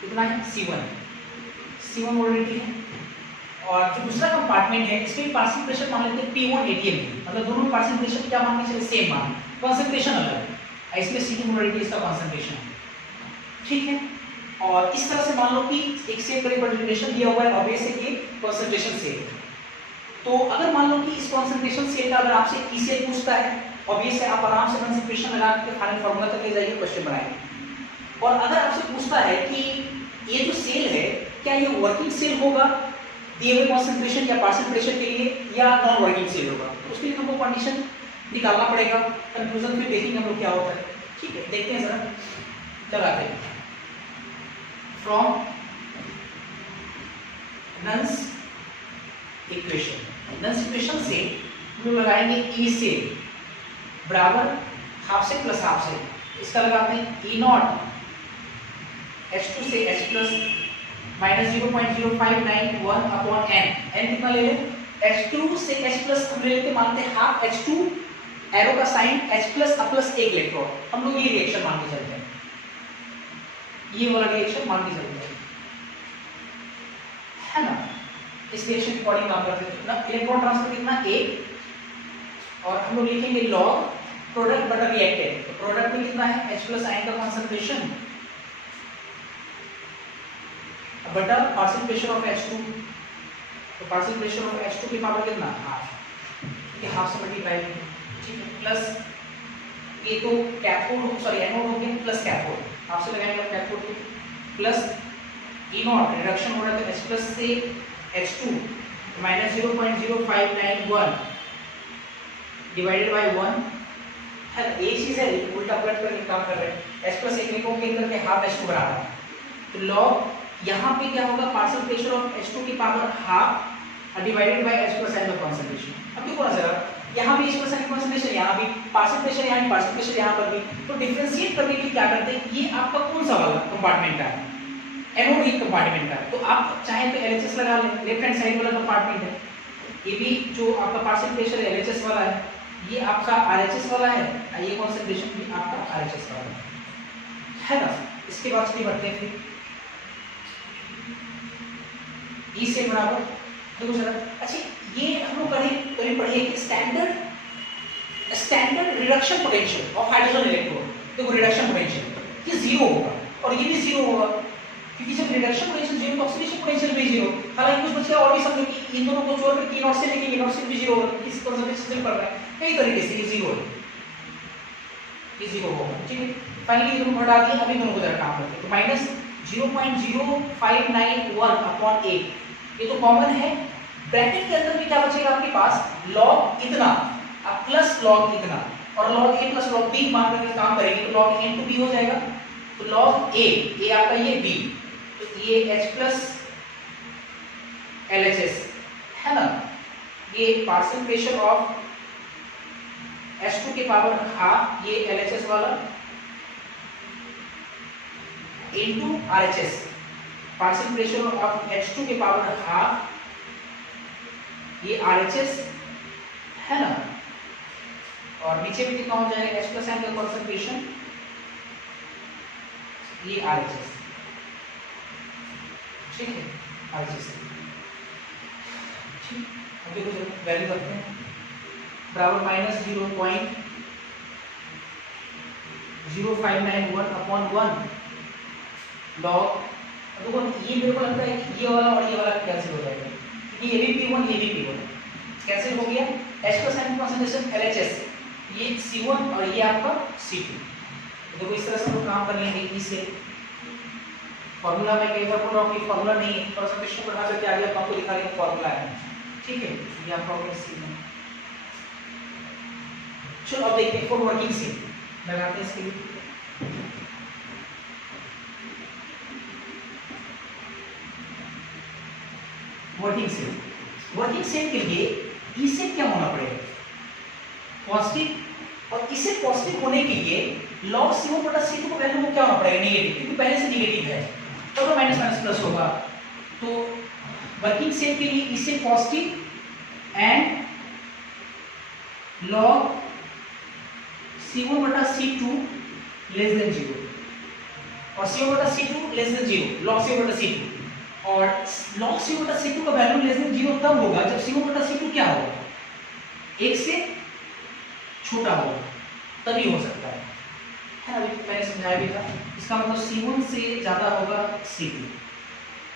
कितना है C1 मोलरिटी है, और जो दूसरा कंपार्टमेंट है इसमें पार्शियल प्रेशर मान लेते हैं P1 ATM, मतलब दोनों पार्शियल प्रेशर क्या मान के चले, सेम मान, कंसंट्रेशन अलग है, इसमें C2 मोलरिटी इसका कंसंट्रेशन है, ठीक है। और इस तरह से मान लो कि एक सेम रिप्रेजेंटेशन दिया हुआ है, ऑब्वियसली ये कंसंट्रेशन सेम है, तो अगर मान लो कि इस कॉन्सेंट्रेशन सेल का अगर आपसे ई सेल पूछता है, ऑब्वियस है आप आराम से कंसंट्रेशन लगा के फाइनल फार्मूला तक ले जाइए, क्वेश्चन बनाएंगे। और अगर आपसे पूछता है कि ये जो सेल है क्या ये वर्किंग सेल होगा दिए हुए कॉन्सेंट्रेशन या पार्शियल प्रेशर के लिए, या नॉन वर्किंग सेल होगा, तो उसके लिए हमको कंडीशन निकालना पड़ेगा। कंक्लूजन फिर देखेंगे हम लोग क्या होता है। ठीक है, देखते हैं जरा, लगाते हैं। फ्रॉम नन्स इक्वेशन से हम लोग लगाएंगे ई सेल बराबर हाफ से प्लस हाफ से, इसका लगाते हैं ई नॉट H2 से H plus minus 0.0591 upon n कितना ले लें, H2 से H प्लस हम ले लेते मानते हैं हाफ H2, एरो का साइन H प्लस प्लस एक इलेक्ट्रॉन, हम लोग ये रिएक्शन मान के चलते हैं, ये वाला रिएक्शन मान के चलते हैं, है ना। इस रिएक्शन के अकॉर्डिंग काम करते हैं ना, इलेक्ट्रॉन ट्रांसफर कितना एक, और हम लोग लिखेंगे लॉग प्रोडक्ट बटा रिएक्टेड, तो प्रोडक्ट में कितना है H प्लस आयन का कंसंट्रेशन बटा पार्शियल प्रेशर ऑफ H2, तो पार्शियल प्रेशर ऑफ H2 की पावर कितना हाफ, क्योंकि हाफ से मल्टीप्लाई, ठीक है, प्लस ये तो कैथोड सॉरी एनोड हो गया प्लस कैथोड, हाफ से लगाएंगे आप कैथोड को, प्लस ई नॉट रिडक्शन हो रहा है तो H प्लस से H2 माइनस 0.0591 डिवाइडेड बाय 1 है, एक चीज है उल्टा पलट करके काम कर रहे हैं, H प्लस एक लिखो के अंदर के हाफ H2 बराबर है, तो लॉग यहाँ पे क्या होगा पार्शियल प्रेशर ऑफ H2 की power half divided by H plus ion का कंसंट्रेशन। अब देखो ना जरा, यहाँ भी H प्लस आयन कंसंट्रेशन, यहाँ भी पार्शियल प्रेशर, यहाँ भी पार्शियल प्रेशर, यहाँ पर भी, तो डिफरेंशिएट करने के लिए क्या करते हैं, ये आपका कौन सा वाला कंपार्टमेंट का है, एनोड ही कंपार्टमेंट का है, तो आप चाहे तो LHS लगा लें, लेफ्ट हैंड साइड वाला कंपार्टमेंट है, ये भी जो आपका पार्शियल प्रेशर है LHS वाला है, ये आपका RHS वाला है, ये कंसंट्रेशन भी आपका RHS वाला है ना। इसके बाद चलिए बढ़ते हैं फिर ई से बराबर, देखो जरा, अच्छा ये हम लोग पढ़े कि standard reduction potential of hydrogen electron, देखो रिडक्शन पोटेंशियल ये जीरो होगा और ये भी जीरो होगा, क्योंकि जब रिडक्शन पोटेंशियल जीरो तो ऑक्सीडेशन पोटेंशियल भी जीरो, हालांकि कुछ बच्चे और भी समझो कि इन दोनों को जोड़ कर T0 से लेके E0 से भी जीरो होगा, इस कंसंट्रेशन से पढ़ रहा है, कई तरीके से ये जीरो है, ये जीरो होगा, ठीक है। फाइनली दोनों हटा दिए, अभी दोनों को जरा काम करते हैं, तो माइनस 0.0591 अपॉन 8, ये तो कॉमन है, ब्रैकेट के अंदर भी क्या बचेगा आपके पास, लॉग इतना प्लस लॉग इतना, और log a plus log b मान करके काम करेंगे तो लॉग n टू b हो जाएगा, तो लॉग a आपका ये b, तो ये H प्लस LHS है ना, ये पार्शियल प्रेशर ऑफ H2 के पावर हाफ, ये LHS वाला into RHS, partial pressure of H2 के पावर हाफ, ये RHS है ना, और नीचे भी कितना हो जाएगा H प्लस आयन का कंसंट्रेशन, ये RHS, ठीक है RHS, ठीक। अब देखो वैल्यू करते हैं बराबर माइनस 0.0591 अपॉन 1 लॉग, देखो ये मेरे को लगता है कि ये वाला और ये वाला कैंसिल हो जाएगा, क्योंकि ये भी P1 ये भी P1 कैंसिल हो गया, H plus ion concentration LHS, ये C1 और ये आपका C2, तो देखो इस तरह से हम लोग काम कर लेंगे। इसे फॉर्मूला में कई बार बोल रहा हूँ कि फॉर्मूला नहीं है, थोड़ा सा क्वेश्चन बढ़ा करके आगे आपको दिखा देंगे फॉर्मूला है, ठीक है, ये आपका हो गया C1। चलो अब देखते हैं फॉर वर्किंग सेल लगाते हैं इसके लिए, वर्किंग सेल के लिए ई से क्या होना पड़ेगा, पॉजिटिव, और इसे पॉजिटिव होने के लिए log C1 बटा C2 को वैल्यू को क्या होना पड़ेगा, नेगेटिव, क्योंकि पहले से नेगेटिव है, तो माइनस माइनस प्लस होगा, तो वर्किंग सेल के लिए इसे पॉजिटिव एंड log C1 बटा C2 लेस देन 0, और C1 बटा C2 less than 0, log C1 बटा C2, और log C1 बटा C2 का वैल्यू लेस देन 0 तब होगा जब C1 बटा C2 क्या होगा, 1 से छोटा होगा, तभी हो सकता है ना, अभी मैंने समझाया भी था, इसका मतलब C1 से ज्यादा होगा C2।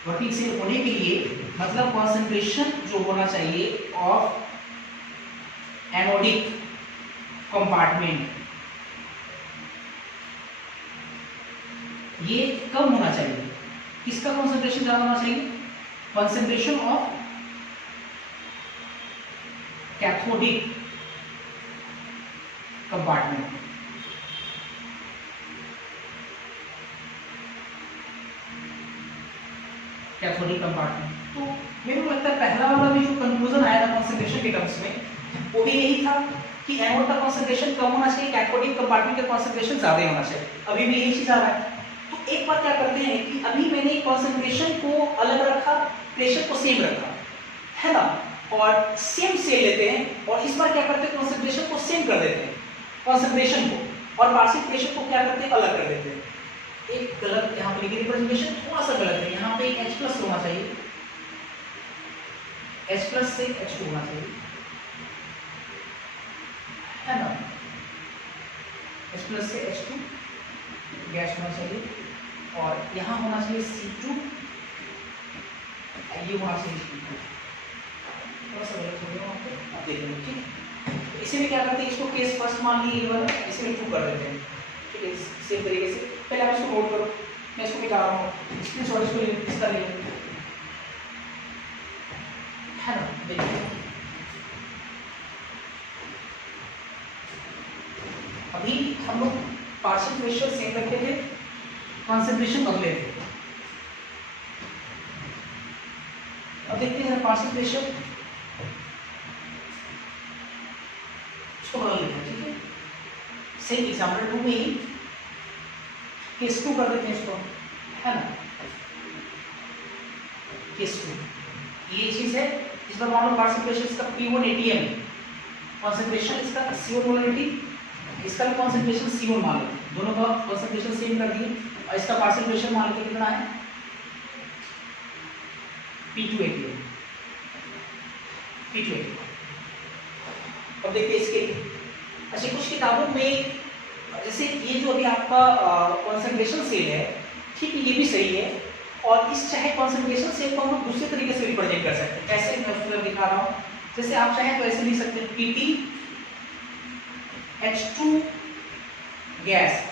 वर्किंग सेल होने के लिए मतलब कॉन्सेंट्रेशन जो होना चाहिए ऑफ एनोडिक कंपार्टमेंट, ये कम होना चाहिए। किसका कॉन्सेंट्रेशन ज्यादा होना चाहिए? Concentration of cathodic compartment. Cathodic compartment. तो मेरे को लगता है पहला वाला भी जो कंक्लूजन आया था कॉन्सेंट्रेशन के टर्म्स में, वो भी यही था कि एनोड का कॉन्सेंट्रेशन कम होना चाहिए, कैथोडिक कंपार्टमेंट का कॉन्सेंट्रेशन ज्यादा होना चाहिए। अभी भी यही चीज आ रहा है। तो एक बार क्या करते हैं कि अभी मैंने कॉन्सेंट्रेशन को अलग रखा, प्रेशर को सेम रखा, है ना, और सेम सेल लेते हैं, और इस बार क्या करते हैं कॉन्सेंट्रेशन को सेम कर देते हैं, कॉन्सेंट्रेशन को, और पार्शियल प्रेशर को क्या करते हैं अलग कर देते हैं। एक गलत यहाँ पे लिखी रिप्रेजेंटेशन थोड़ा सा गलत है, यहाँ पे एक H प्लस होना चाहिए, H प्लस से H2 होना चाहिए, है ना, H प्लस से H2 गैस होना चाहिए, और यहाँ होना चाहिए C2, ये होना चाहिए C2, थोड़ा सा गलत हो गया वहाँ पे, आप देख लेंगे, ठीक है। तो इसी में क्या करते हैं, इसको केस फर्स्ट मान लिए ये वाला, इसमें 2 कर देते हैं, ठीक है, सेम तरीके से। पहले आप इसको नोट करो, मैं इसको निकाल रहा हूँ, स्क्रीनशॉट इसको इसका ले, है ना, देखिए अभी हम लोग पार्शियल प्रेशर सेम रखे थे, कॉन्सेंट्रेशन बदले थे। अब देखते हैं पार्शियल प्रेशर, इसको बदल देते हैं, ठीक है। सेम एग्जाम्पल 2 में ही केस 2 कर देते हैं इसको, है ना, केस 2 ये चीज है। इस बार मान लो पार्शियल प्रेशर इसका P1 ATM, कॉन्सेंट्रेशन इसका CO मोलरिटी, इसका भी कॉन्सेंट्रेशन CO मान लो, दोनों का कॉन्सेंट्रेशन सेम कर दिए, और इसका पार्शियल प्रेशर मान लो कितना है P2 ATM, P2 ATM। अब देखिए इसके अच्छा कुछ किताबों में जैसे ये जो अभी आपका कॉन्सेंट्रेशन सेल है, ठीक है, ये भी सही है, और इस चाहे कॉन्सेंट्रेशन सेल को हम लोग दूसरे तरीके से रिप्रेजेंट कर सकते हैं। कैसे मैं उसको दिखा रहा हूँ, जैसे आप चाहें तो ऐसे लिख सकते हैं PT H2 गैस,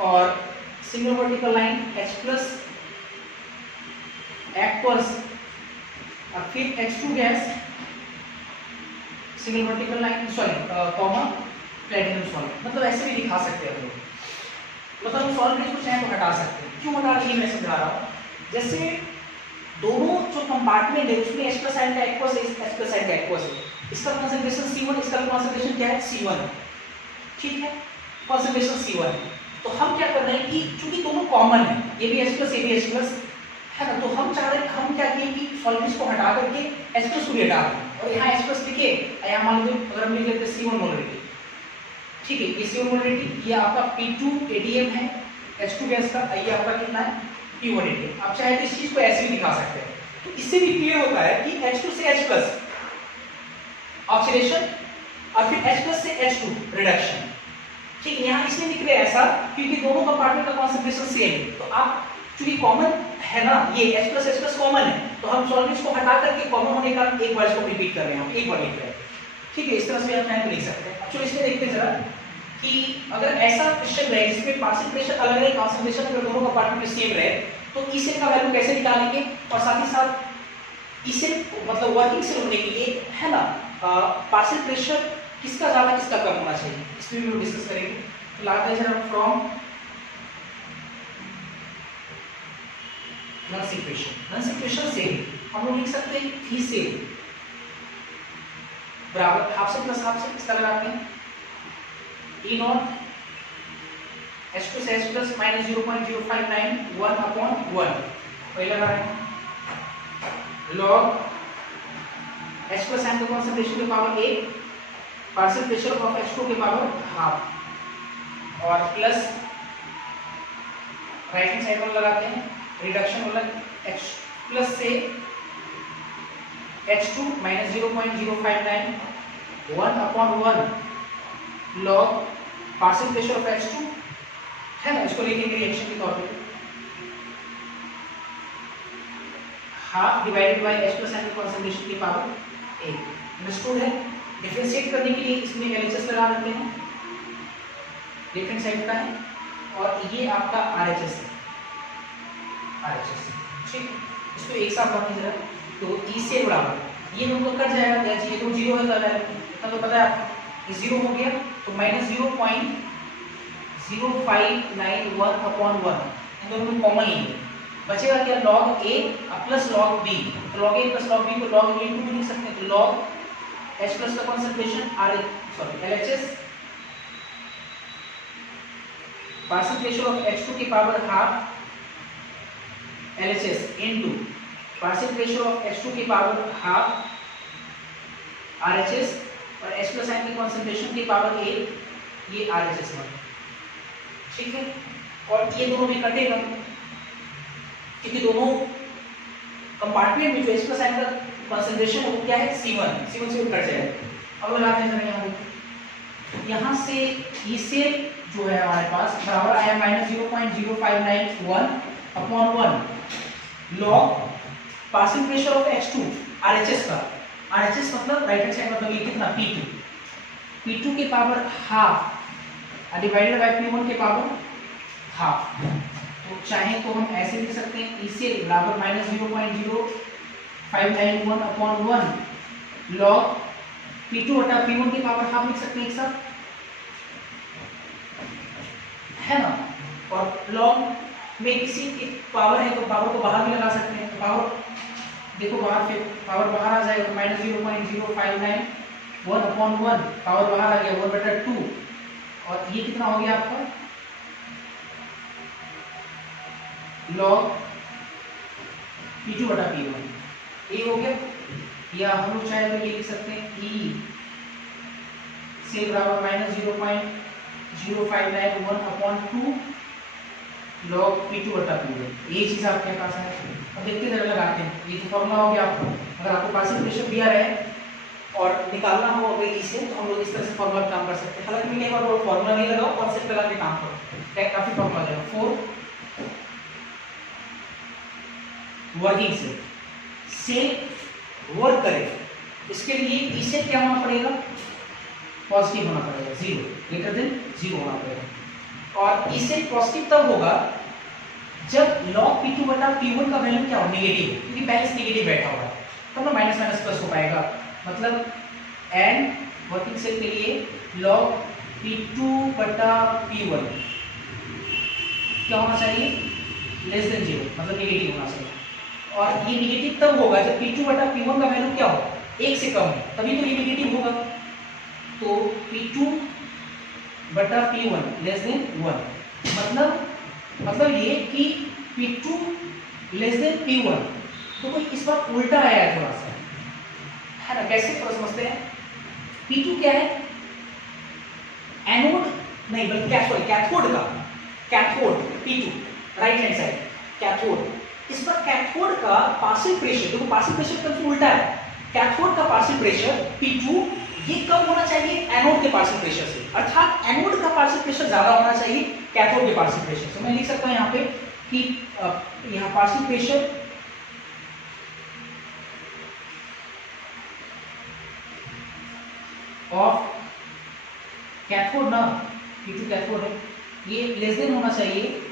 और single vertical line H plus aqueous, और फिर H2 gas single vertical line, sorry comma platinum salt, मतलब ऐसे भी दिखा सकते हैं हम लोग, मतलब हम सॉल्वेंट को चाहे तो हटा सकते हैं। क्यों हटा रही है मैं समझा रहा हूँ। जैसे दोनों जो कंपार्टमेंट है उसमें H प्लस साइन का एक्वस है, H प्लस साइन का एक्वस है, इसका कॉन्सेंट्रेशन C1, इसका कॉन्सेंट्रेशन क्या है C1, ठीक है, कॉन्सेंट्रेशन C1 है। तो हम क्या कर रहे हैं कि चूंकि दोनों कॉमन है, ये भी H प्लस ये भी H प्लस, है ना, तो हम चाह रहे हैं, हम क्या किए कि सॉल्वेंट्स को हटा करके H प्लस को भी हटा दें, और यहाँ H प्लस लिखे, यहाँ मान लीजिए अगर हम लिख लेते हैं C1 मोलरिटी, ठीक है, ये CO मोलरिटी, ये आपका P2 ATM है H2 गैस का, ये आपका कितना है P1 ATM। आप चाहे तो इस चीज को ऐसे भी दिखा सकते हैं, तो इससे भी क्लियर होता है कि H2 से H प्लस ऑक्सीडेशन, और फिर H प्लस से H2 रिडक्शन, ठीक है। यहाँ इसलिए लिख रहे हैं ऐसा क्योंकि दोनों कंपार्टमेंट का कॉन्सेंट्रेशन सेम है, तो आप चूंकि कॉमन है ना, ये H प्लस कॉमन है, तो हम सॉल्वेंट्स को हटा करके कॉमन होने का एक बार इसको रिपीट कर रहे हैं, हम एक बार लिख रहे हैं, ठीक है। इस तरह से आप चाहे तो लिख सकते हैं। अब चलो इसमें देखते हैं जरा कि अगर ऐसा क्वेश्चन रहे जिसमें पार्शियल प्रेशर अलग रहे, कॉन्सेंट्रेशन अगर दोनों कंपार्टमेंट में सेम रहे, तो इसे का वैल्यू कैसे निकालेंगे, और साथ ही साथ इसे मतलब वर्किंग से होने के लिए, है ना, पार्शियल प्रेशर किसका ज्यादा किसका कम होना चाहिए, इसमें भी हम डिस्कस करेंगे। तो लाते हैं जरा फ्रॉम नॉन इक्वेशन से हम लोग लिख सकते हैं ई से बराबर हाफ से प्लस हाफ से किसका लगाते हैं ई नॉट H2 से H प्लस माइनस 0.059 1/1 वही लगा रहे हैं log H प्लस एम का कॉन्सेंट्रेशन के power 1 partial pressure of H2 के पावर हाफ और प्लस राइट हैंड साइड वाला लगाते हैं रिडक्शन वाला H प्लस से H2 minus 0.059 1/1 log partial pressure of H2 है ना, इसको लिखेंगे रिएक्शन के तौर पे half divided by H plus N concentration की पावर ए। अंडरस्टूड है। डिफरेंशिएट करने के लिए इसमें LHS लगा देते हैं, लेफ्ट हैंड साइड का है, और ये आपका RHS है, RHS। ठीक, इसको एक साथ बांधिए जरा। तो E से बराबर ये दोनों कट जाएगा, ये तो 0 है, तो पता है आपको ये 0 हो गया, तो माइनस 0.0591 अपॉन 1 इन दोनों में कॉमन ही है। बचेगा क्या, log A plus log B। तो log A plus log B को log A इंटू लिख सकते हैं, तो log H प्लस का concentration LHS partial pressure of H2 की power half LHS into partial pressure of H2 की पावर हाफ RHS और H प्लस आयन की कॉन्सेंट्रेशन की पावर A, ये RHS है। ठीक है, और ये दोनों में कटेगा क्योंकि दोनों कंपार्टमेंट में जो H प्लस आयन का कॉन्सेंट्रेशन है वो क्या है, C1 से कट जाएगा। अब लगाते हैं यहाँ से E से जो है हमारे पास बराबर आया minus 0.0591 upon 1 log partial pressure of H2 RHS का, RHS मतलब राइट हैंड साइड मतलब ये कितना P2 की power half divided bye P1 के पावर हाफ। तो चाहे तो हम ऐसे लिख सकते हैं E से बराबर माइनस 0.0591 अपॉन 1 लॉग P2 बटा P1 की पावर हाफ लिख सकते हैं एक साथ, है ना। और लॉग में किसी की पावर है तो पावर को बाहर भी लगा सकते हैं, तो पावर देखो बाहर, फिर पावर बाहर आ जाएगा, माइनस 0.0591 अपॉन 1 पावर बाहर आ गया 1/2, और ये कितना हो गया आपका log P2 बटा P1 ये हो गया। या हम लोग चाहे तो ये लिख सकते हैं E से बराबर माइनस 0.0591 अपॉन 2 log P2 बटा P1, ये चीज आपके पास है। अब देखते जरा लगाते हैं, ये तो फॉर्मूला हो गया आपका। अगर आपको पार्शियल प्रेशर दिया रहे और निकालना हो अगर E से, तो हम लोग इस तरह से फॉर्मूला काम कर सकते हैं। हालांकि मैंने एक बार वो फॉर्मूला नहीं लगाओ, कॉन्सेप्ट लगा के काम करो, काफी फॉर्मूला जाएगा। 4 वर्किंग से वर्क करे, इसके लिए E से क्या होना पड़ेगा, पॉजिटिव होना पड़ेगा, 0 ग्रेटर देन 0 होना पड़ेगा। और E से पॉजिटिव तब होगा जब log P2 बटा P1 का वैल्यू क्या हो, नेगेटिव, क्योंकि बैलेंस नेगेटिव बैठा हुआ है, तब ना माइनस माइनस प्लस हो पाएगा। मतलब एंड वर्किंग सेल के लिए log P2 बटा P1 क्या होना चाहिए, लेस देन 0, मतलब नेगेटिव होना चाहिए। और ये नेगेटिव तब होगा जब P2 बटा P1 का वैल्यू क्या हो, 1 से कम हो, तभी तो ये नेगेटिव होगा। तो P2 बटा P1 लेस देन 1, मतलब ये कि P2 लेस देन P1, तो कोई इस बार उल्टा आया है थोड़ा सा, है ना। कैसे थोड़ा समझते हैं। P2 क्या है, एनोड नहीं बल्कि कैथोड का, cathode P2 right hand side cathode. इस पर कैथोड का पार्शियल प्रेशर, देखो पार्शियल प्रेशर का उल्टा है, कैथोड का पार्शियल प्रेशर P2 ये कम होना चाहिए एनोड के पार्शियल प्रेशर से, अर्थात एनोड का पार्शियल प्रेशर ज्यादा होना चाहिए कैथोड के पार्शियल प्रेशर से। मैं लिख सकता हूं यहाँ पे कि यहाँ पार्शियल प्रेशर ऑफ कैथोड ना, P2 कैथोड है, ये लेस देन होना चाहिए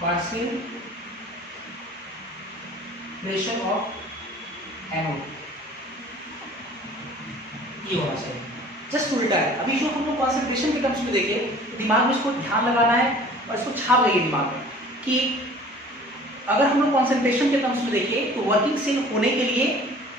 पार्शियल प्रेशर ऑफ एनोड, ये होना चाहिए, जस्ट उल्टा है। अभी जो हम लोग कॉन्सेंट्रेशन के टर्म्स में देखें, दिमाग में इसको ध्यान लगाना है और इसको छाप लगे दिमाग में कि अगर हम लोग कॉन्सेंट्रेशन के टर्म्स में देखें तो वर्किंग सेल होने के लिए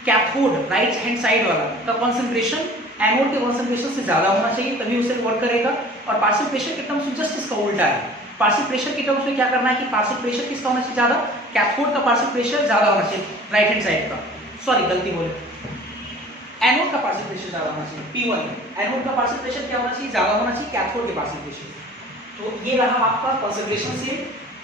कैथोड राइट हैंड साइड वाला का कॉन्सेंट्रेशन एनोड के कॉन्सेंट्रेशन से ज्यादा होना चाहिए, तभी उसे वर्क करेगा। और पार्शियल प्रेशर के टर्म्स में जस्ट इसका उल्टा है। पार्शियल प्रेशर के टर्म्स में क्या करना है कि पार्शियल प्रेशर किसका होना चाहिए ज्यादा, कैथोड का पार्शियल प्रेशर ज्यादा होना चाहिए राइट हैंड साइड का, सॉरी गलती बोले, एनोड का पार्शियल प्रेशर ज्यादा होना चाहिए P1, एनोड का पार्शियल प्रेशर क्या होना चाहिए, ज्यादा होना चाहिए कैथोड के पार्शियल प्रेशर। तो ये रहा आपका कॉन्सेंट्रेशन सेल।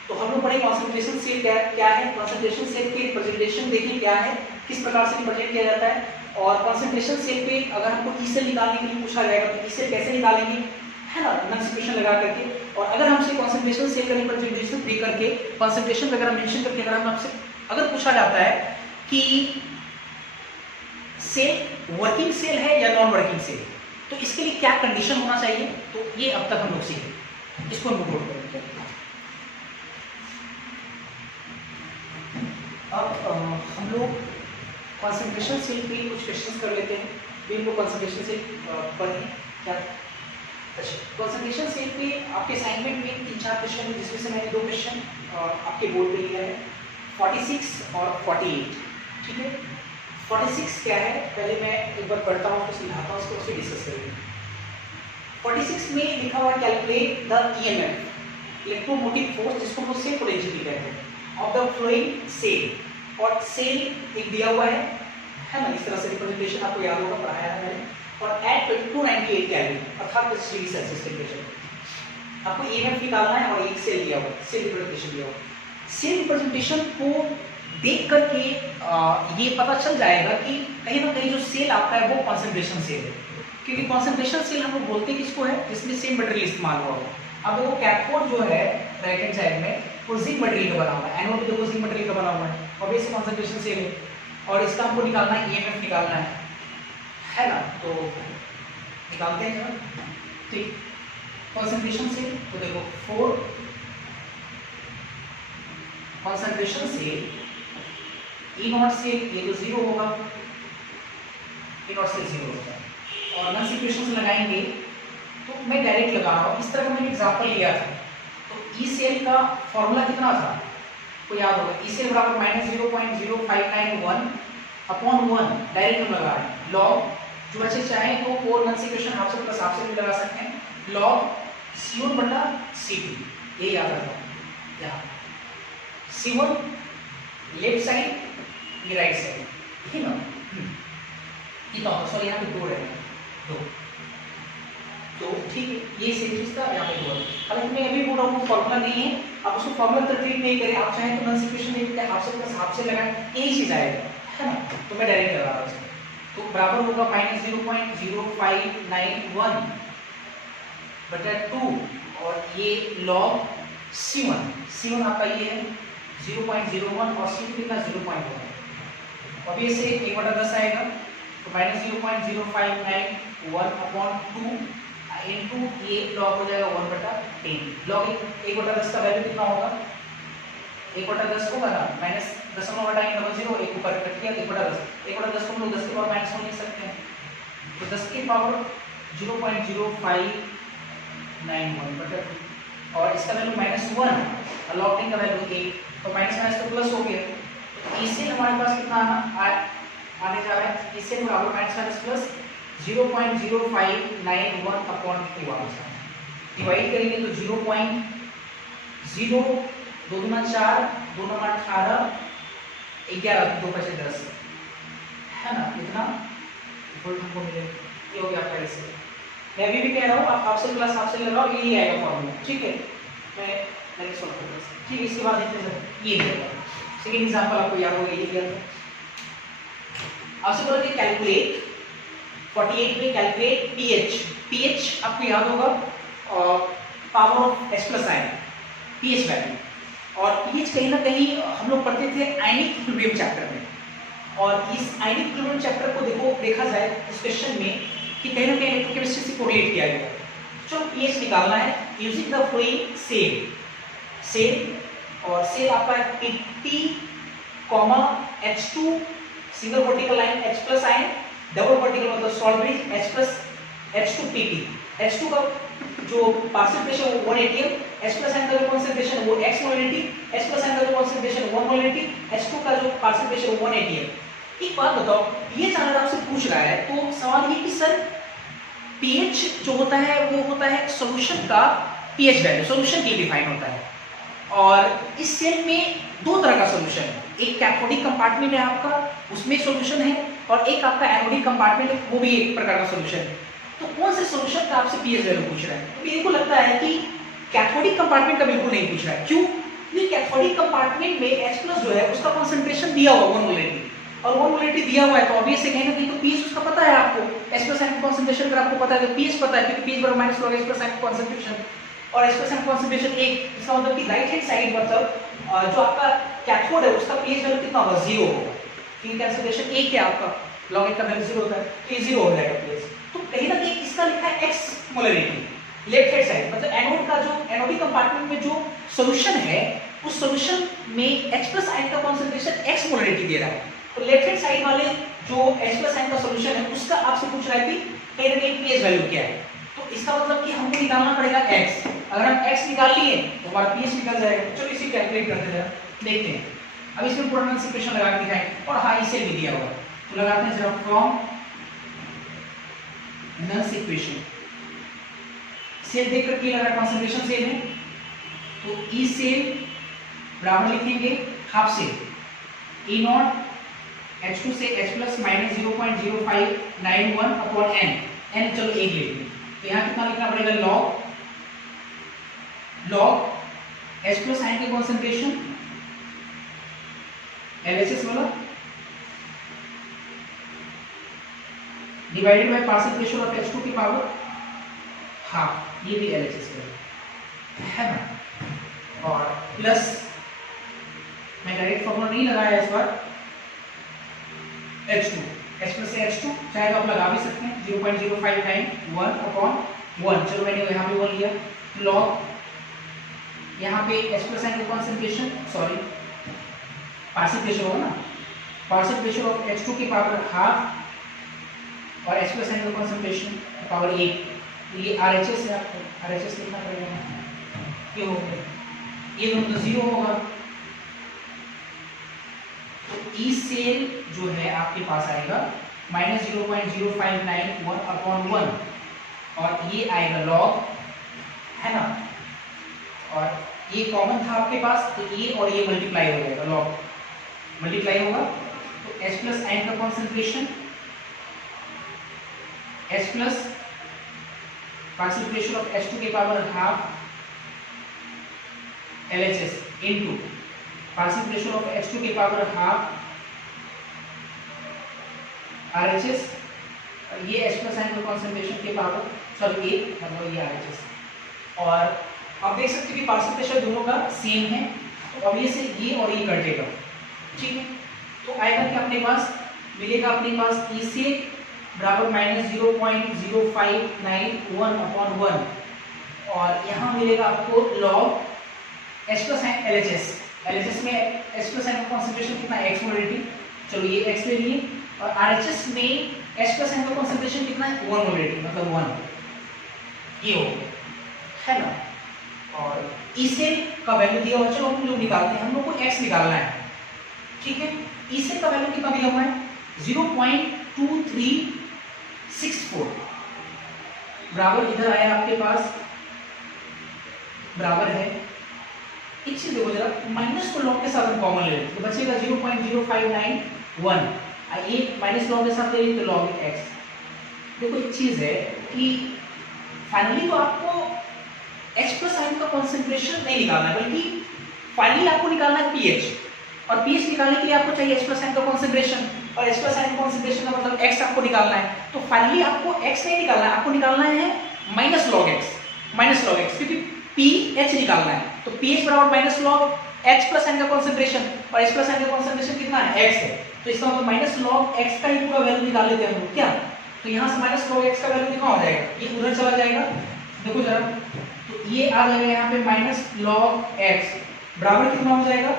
तो हम लोग पढ़े कॉन्सेंट्रेशन सेल क्या है, कॉन्सेंट्रेशन सेल के रिप्रेजेंटेशन देखें क्या है, किस प्रकार से रिप्रेजेंट किया जाता है। और कॉन्सेंट्रेशन सेल पे अगर हमको E सेल निकालने के लिए पूछा जाएगा तो E सेल कैसे निकालेंगे, है ना, नॉन लगा करके। और अगर हमसे कॉन्सेंट्रेशन सेल का रिप्रेजेंटेशन दे करके कॉन्सेंट्रेशन वगैरह मेंशन करके अगर हम आपसे अगर पूछा जाता है कि सेल वर्किंग सेल है या नॉन वर्किंग सेल, तो इसके लिए क्या कंडीशन होना चाहिए, तो ये अब तक हम लोग सीखे, इसको हम नोट करेंगे। अब हम लोग कॉन्सेंट्रेशन सेल पे कुछ क्वेश्चंस कर लेते हैं। भी हम लोग कॉन्सेंट्रेशन सेल पढ़ें क्या। अच्छा, कॉन्सेंट्रेशन सेल पे आपके असाइनमेंट में 3-4 क्वेश्चन है, जिसमें से मैंने 2 क्वेश्चन आपके बोर्ड पे लिया है, 46 और 48। ठीक है, 46 क्या है पहले मैं एक बार पढ़ता हूँ, उसको समझाता हूँ, उसको डिस्कस करेंगे। 46 में लिखा हुआ calculate the EMF electromotive force, जिसको हम सेल पोटेंशियल कहते हैं, ऑफ द फ्लोइंग सेल। और सेल एक दिया हुआ है ना, इस तरह से रिप्रेजेंटेशन आपको याद होगा, पढ़ाया है मैंने। और एट 298 केल्विन अर्थात 30 सेल्सियस टेम्परेचर आपको ईएमएफ निकालना है, और एक सेल दिया हुआ, सेल रिप्रेजेंटेशन दिया हुआ। सेल रिप्रेजेंटेशन को देख करके ये पता चल जाएगा कि कहीं ना कहीं जो सेल आपका है वो कॉन्सेंट्रेशन सेल है, क्योंकि कॉन्सेंट्रेशन सेल हम लोग बोलते हैं किसको है, जिसमें सेम मटेरियल इस्तेमाल हुआ हो। अब देखो कैथोड जो है राइट हैंड साइड में वो जिंक मटेरियल का बना हुआ है, एनोड देखो जिंक मटेरियल का बना हुआ है, और ये कॉन्सेंट्रेशन सेल है, और इसका हमको निकालना है ईएमएफ निकालना है ना, तो निकालते हैं जरा। ठीक, कॉन्सेंट्रेशन सेल तो देखो 4 कॉन्सेंट्रेशन सेल ई नॉट से ये तो 0 होगा, ई नॉट से 0 होगा, और नॉन सिचुएशन से लगाएंगे तो मैं डायरेक्ट लगा रहा हूँ। इस तरह का मैंने एग्जांपल लिया था, तो ई सेल का फॉर्मूला कितना था को याद होगा, ई सेल बराबर -0.0591 अपॉन 1 डायरेक्ट हम लगा रहे हैं। लॉग जो बच्चे चाहें तो 4 नॉन सिचुएशन हाफ से प्लस हाफ से भी लगा सकते हैं, लॉग C1 बटा C2, ये याद रखना। यहाँ C1 लेफ्ट साइड, ये राइट साइड, ठीक है ना, कितना सॉरी यहाँ पे 2 रहेगा, 2 तो ठीक है, ये सेम चीज था, यहाँ पे 2 है। हालांकि मैं अभी बोल रहा हूँ फॉर्मूला नहीं है, आप उसको फॉर्मूला तक ट्रीट नहीं करें, आप चाहें तो नॉन सिचुएशन ले लेते हैं, हाफ से प्लस हाफ से लगाएं, यही चीज आएगा, है ना, तो मैं डायरेक्ट लगा रहा हूँ। तो बराबर होगा -0.0591 बटा 2, और ये log C1 आपका ये है 0.01 और C2 कितना 0.1, अब ये से 1/10 आएगा, तो -0.0591 अपॉन 2 इनटू ये log हो जाएगा 1/10। log 1/10 का वैल्यू कितना होगा, 1/10 होगा ना, माइनस दशमलव हटाएंगे 0, एक ऊपर कट गया, 1/10 1/10 को हम लोग 10 की पावर -1 लिख सकते हैं, तो 10 की पावर 0.0591 बटा 2, और इसका वैल्यू -1 और log 10 का वैल्यू 1, तो माइनस तो प्लस हो गया। तो इससे हमारे पास कितना आने जा रहा है, इससे बराबर माइनस प्लस 0.0591 अपॉन 2 आ जाएगा। डिवाइड करेंगे तो 0.0 2 दूना 4 2 नंबर 18 11 2 बचे 10, है ना, इतना वोल्ट हमको मिलेगा। ये हो गया आपका इससे। मैं अभी भी कह रहा हूँ आप हाफ से प्लस हाफ से लगाओ, यही आएगा फॉर्मूला, ठीक है। मैं नेक्स्ट सॉल्व करूंगा, ठीक है। इसके बाद देखते ये है सेकंड एग्जांपल, आपको याद होगा ये दिया था आपसे, बोला कि कैलकुलेट 48 में कैलकुलेट पीएच आपको याद होगा, power of H plus ion, pH value. और पीएच कहीं ना कहीं हम लोग पढ़ते थे आयनिक इक्विलिब्रियम चैप्टर में, और इस आयनिक इक्विलिब्रियम चैप्टर को देखा जाए इस क्वेश्चन में कि कहीं ना कहीं इलेक्ट्रोकेमिस्ट्री से कोरिलेट किया गया। जो पीएच निकालना है यूजिंग द फ्लोइंग सेल, और सेल आपका T, H2 single vertical line H plus ion, double vertical मतलब salt bridge H plus H2 PP। H2 का जो पार्शियल प्रेशर वो 1 atm, H प्लस आयन का जो कंसंट्रेशन वो x molarity, H plus ion का जो कंसंट्रेशन 1 मोलरिटी, H2 का जो पार्शियल प्रेशर वो 1 atm। एक बात बताओ, ये जानना आपसे पूछ रहा है, तो सवाल ये कि सर pH जो होता है वो होता है सॉल्यूशन का pH वैल्यू, सॉल्यूशन के लिए डिफाइन होता है। और इस सेल में 2 तरह का सॉल्यूशन है, एक कैथोडिक कंपार्टमेंट है आपका, उसमें सॉल्यूशन है, और एक आपका एनोडिक कंपार्टमेंट है, वो भी एक प्रकार का सॉल्यूशन है। तो कौन से सॉल्यूशन का आपसे पीएच वैल्यू पूछ रहा है? तो मेरे को लगता है कि कैथोडिक कंपार्टमेंट का बिल्कुल नहीं पूछ रहा है। क्यों? क्योंकि कैथोडिक कंपार्टमेंट में H+ जो है उसका कंसंट्रेशन दिया हुआ 1 मोलरिटी, और वो मोलरिटी दिया हुआ है तो ऑब्वियस है कहीं ना कहीं तो पीएच उसका पता है आपको, H+N कंसंट्रेशन अगर आपको पता है तो पीएच पता है, क्योंकि पीएच बराबर माइनस log H+N कंसंट्रेशन, और H+N कंसंट्रेशन 1, इसका मतलब कि राइट हैंड साइड मतलब जो आपका कैथोड है उसका पीएच वैल्यू कितना होगा, 0 होगा, क्योंकि कंसंट्रेशन 1 है आपका, log 1 का वैल्यू 0 होता है, तो ये 0 हो जाएगा पीएच। तो कहीं ना कहीं इसका लिखा है x molarity left hand side, मतलब एनोड का जो एनोडिक कंपार्टमेंट में जो सॉल्यूशन है उस सॉल्यूशन में H+N का कंसंट्रेशन x मोलरिटी दे रहा है, तो लेफ्ट हैंड साइड वाले जो H+N का सॉल्यूशन है उसका आपसे पूछ रहा है कि कहीं ना कहीं पीएच वैल्यू क्या है, तो इसका मतलब कि हमको निकालना पड़ेगा x, अगर हम x निकाल लिए तो हमारा पीएच निकल जाएगा। चलो इसे कैलकुलेट करते हैं, देखते हैं। अब इसमें पूरा नंस इक्वेशन लगा के दिखाएं, और हाँ इसे भी दिया हुआ है तो लगाते हैं जरा, फ्रॉम नंस इक्वेशन सेल देख कर लगा कंसंट्रेशन सेल है तो ई सेल बराबर लिखेंगे half cell A not H2 से H+ minus 0.0591 upon n, n चलो 1 ले लेंगे तो यहाँ कितना लिखना पड़ेगा, log H+N की कंसंट्रेशन LHS वाला divided by partial pressure of H2 की पावर हाफ, ये भी LHS का है ना, और प्लस मैं डायरेक्ट फॉर्मूला नहीं लगाया इस बार, H2 H+ से H2 चाहे तो आप लगा भी सकते हैं 0.0591 अपॉन 1, चलो मैंने यहाँ पे 1 लिया, लॉग यहाँ पे H+N की कंसंट्रेशन सॉरी पार्शियल प्रेशर होगा ना, पार्शियल प्रेशर ऑफ H2 की पावर हाफ और H+N की कंसंट्रेशन पावर 1, ये RHS है, आपको RHS लिखना पड़ेगा, ये हो गया, ये दोनों तो 0 होगा, तो ई सेल जो है आपके पास आएगा माइनस 0.0591 अपॉन 1, और ये आएगा लॉग, है ना, और ये कॉमन था आपके पास तो ये और ये मल्टीप्लाई हो जाएगा, लॉग मल्टीप्लाई होगा तो H+N का concentration H+ partial pressure of H2 के power half LHS into partial pressure of H2 के पावर हाफ RHS, ये H+N का कंसंट्रेशन के पावर सॉरी 1 मतलब ये RHS, और आप देख सकते हैं कि पार्शियल प्रेशर दोनों का सेम है तो अब ये से ये और ये कटेगा, ठीक है, तो आएगा कि अपने पास मिलेगा अपने पास ई से बराबर माइनस 0.0591 अपॉन 1, और यहाँ मिलेगा आपको लॉग H+N LHS, LHS में H+N का कंसंट्रेशन कितना x मोलरिटी, चलो ये x ले लिए, और RHS में H+N का कंसंट्रेशन कितना है 1 मोलरिटी मतलब 1, ये हो गया, है ना, और ई सेल का वैल्यू दिया हुआ, चलो हम लोग निकालते हैं, हम लोग को x निकालना है, ठीक है, ई सेल का वैल्यू कितना दिया हुआ है 0.2364 बराबर, इधर आया आपके पास बराबर है, एक चीज देखो जरा, माइनस को लॉग के साथ हम कॉमन ले लेते तो बचेगा 0.0591, ये माइनस लॉग के साथ ले तो लॉग x। देखो एक चीज है कि फाइनली तो आपको H+N का कंसंट्रेशन नहीं निकालना है, बल्कि फाइनली आपको निकालना है pH, और pH निकालने के लिए आपको चाहिए H+N का कंसंट्रेशन, और H+N का कंसंट्रेशन का मतलब x आपको निकालना है, तो फाइनली आपको x नहीं निकालना है, आपको निकालना है माइनस लॉग x, क्योंकि pH निकालना है, तो pH बराबर माइनस लॉग H+N का कंसंट्रेशन, और H+N का कंसंट्रेशन कितना है x है, तो इसका मतलब माइनस लॉग x का ही पूरा वैल्यू निकाल लेते हैं हम लोग क्या, तो यहाँ से माइनस लॉग x का वैल्यू कितना हो जाएगा, ये उधर चला जाएगा, देखो जरा, तो ये आ जाएगा यहाँ पे माइनस लॉग x बराबर कितना हो जाएगा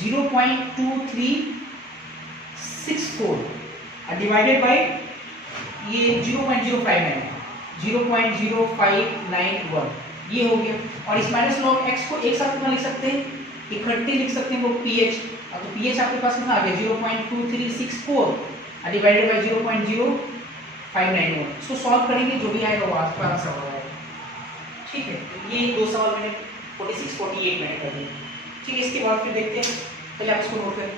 0.2364 डिवाइडेड बाय ये 0.0591 ये हो गया, और इस माइनस लॉग x को एक साथ कितना लिख सकते हैं, इकट्ठे लिख सकते हैं वो pH, तो pH आपके पास कितना आ गया 0.2364 डिवाइडेड बाय 0.0591, इसको सॉल्व करेंगे जो भी आएगा वो आपका आंसर हो जाएगा, ठीक है, तो ये दो सवाल मैंने 46 48 मैंने कर दिए, ठीक है, इसके बाद फिर देखते हैं, पहले आप इसको नोट करें।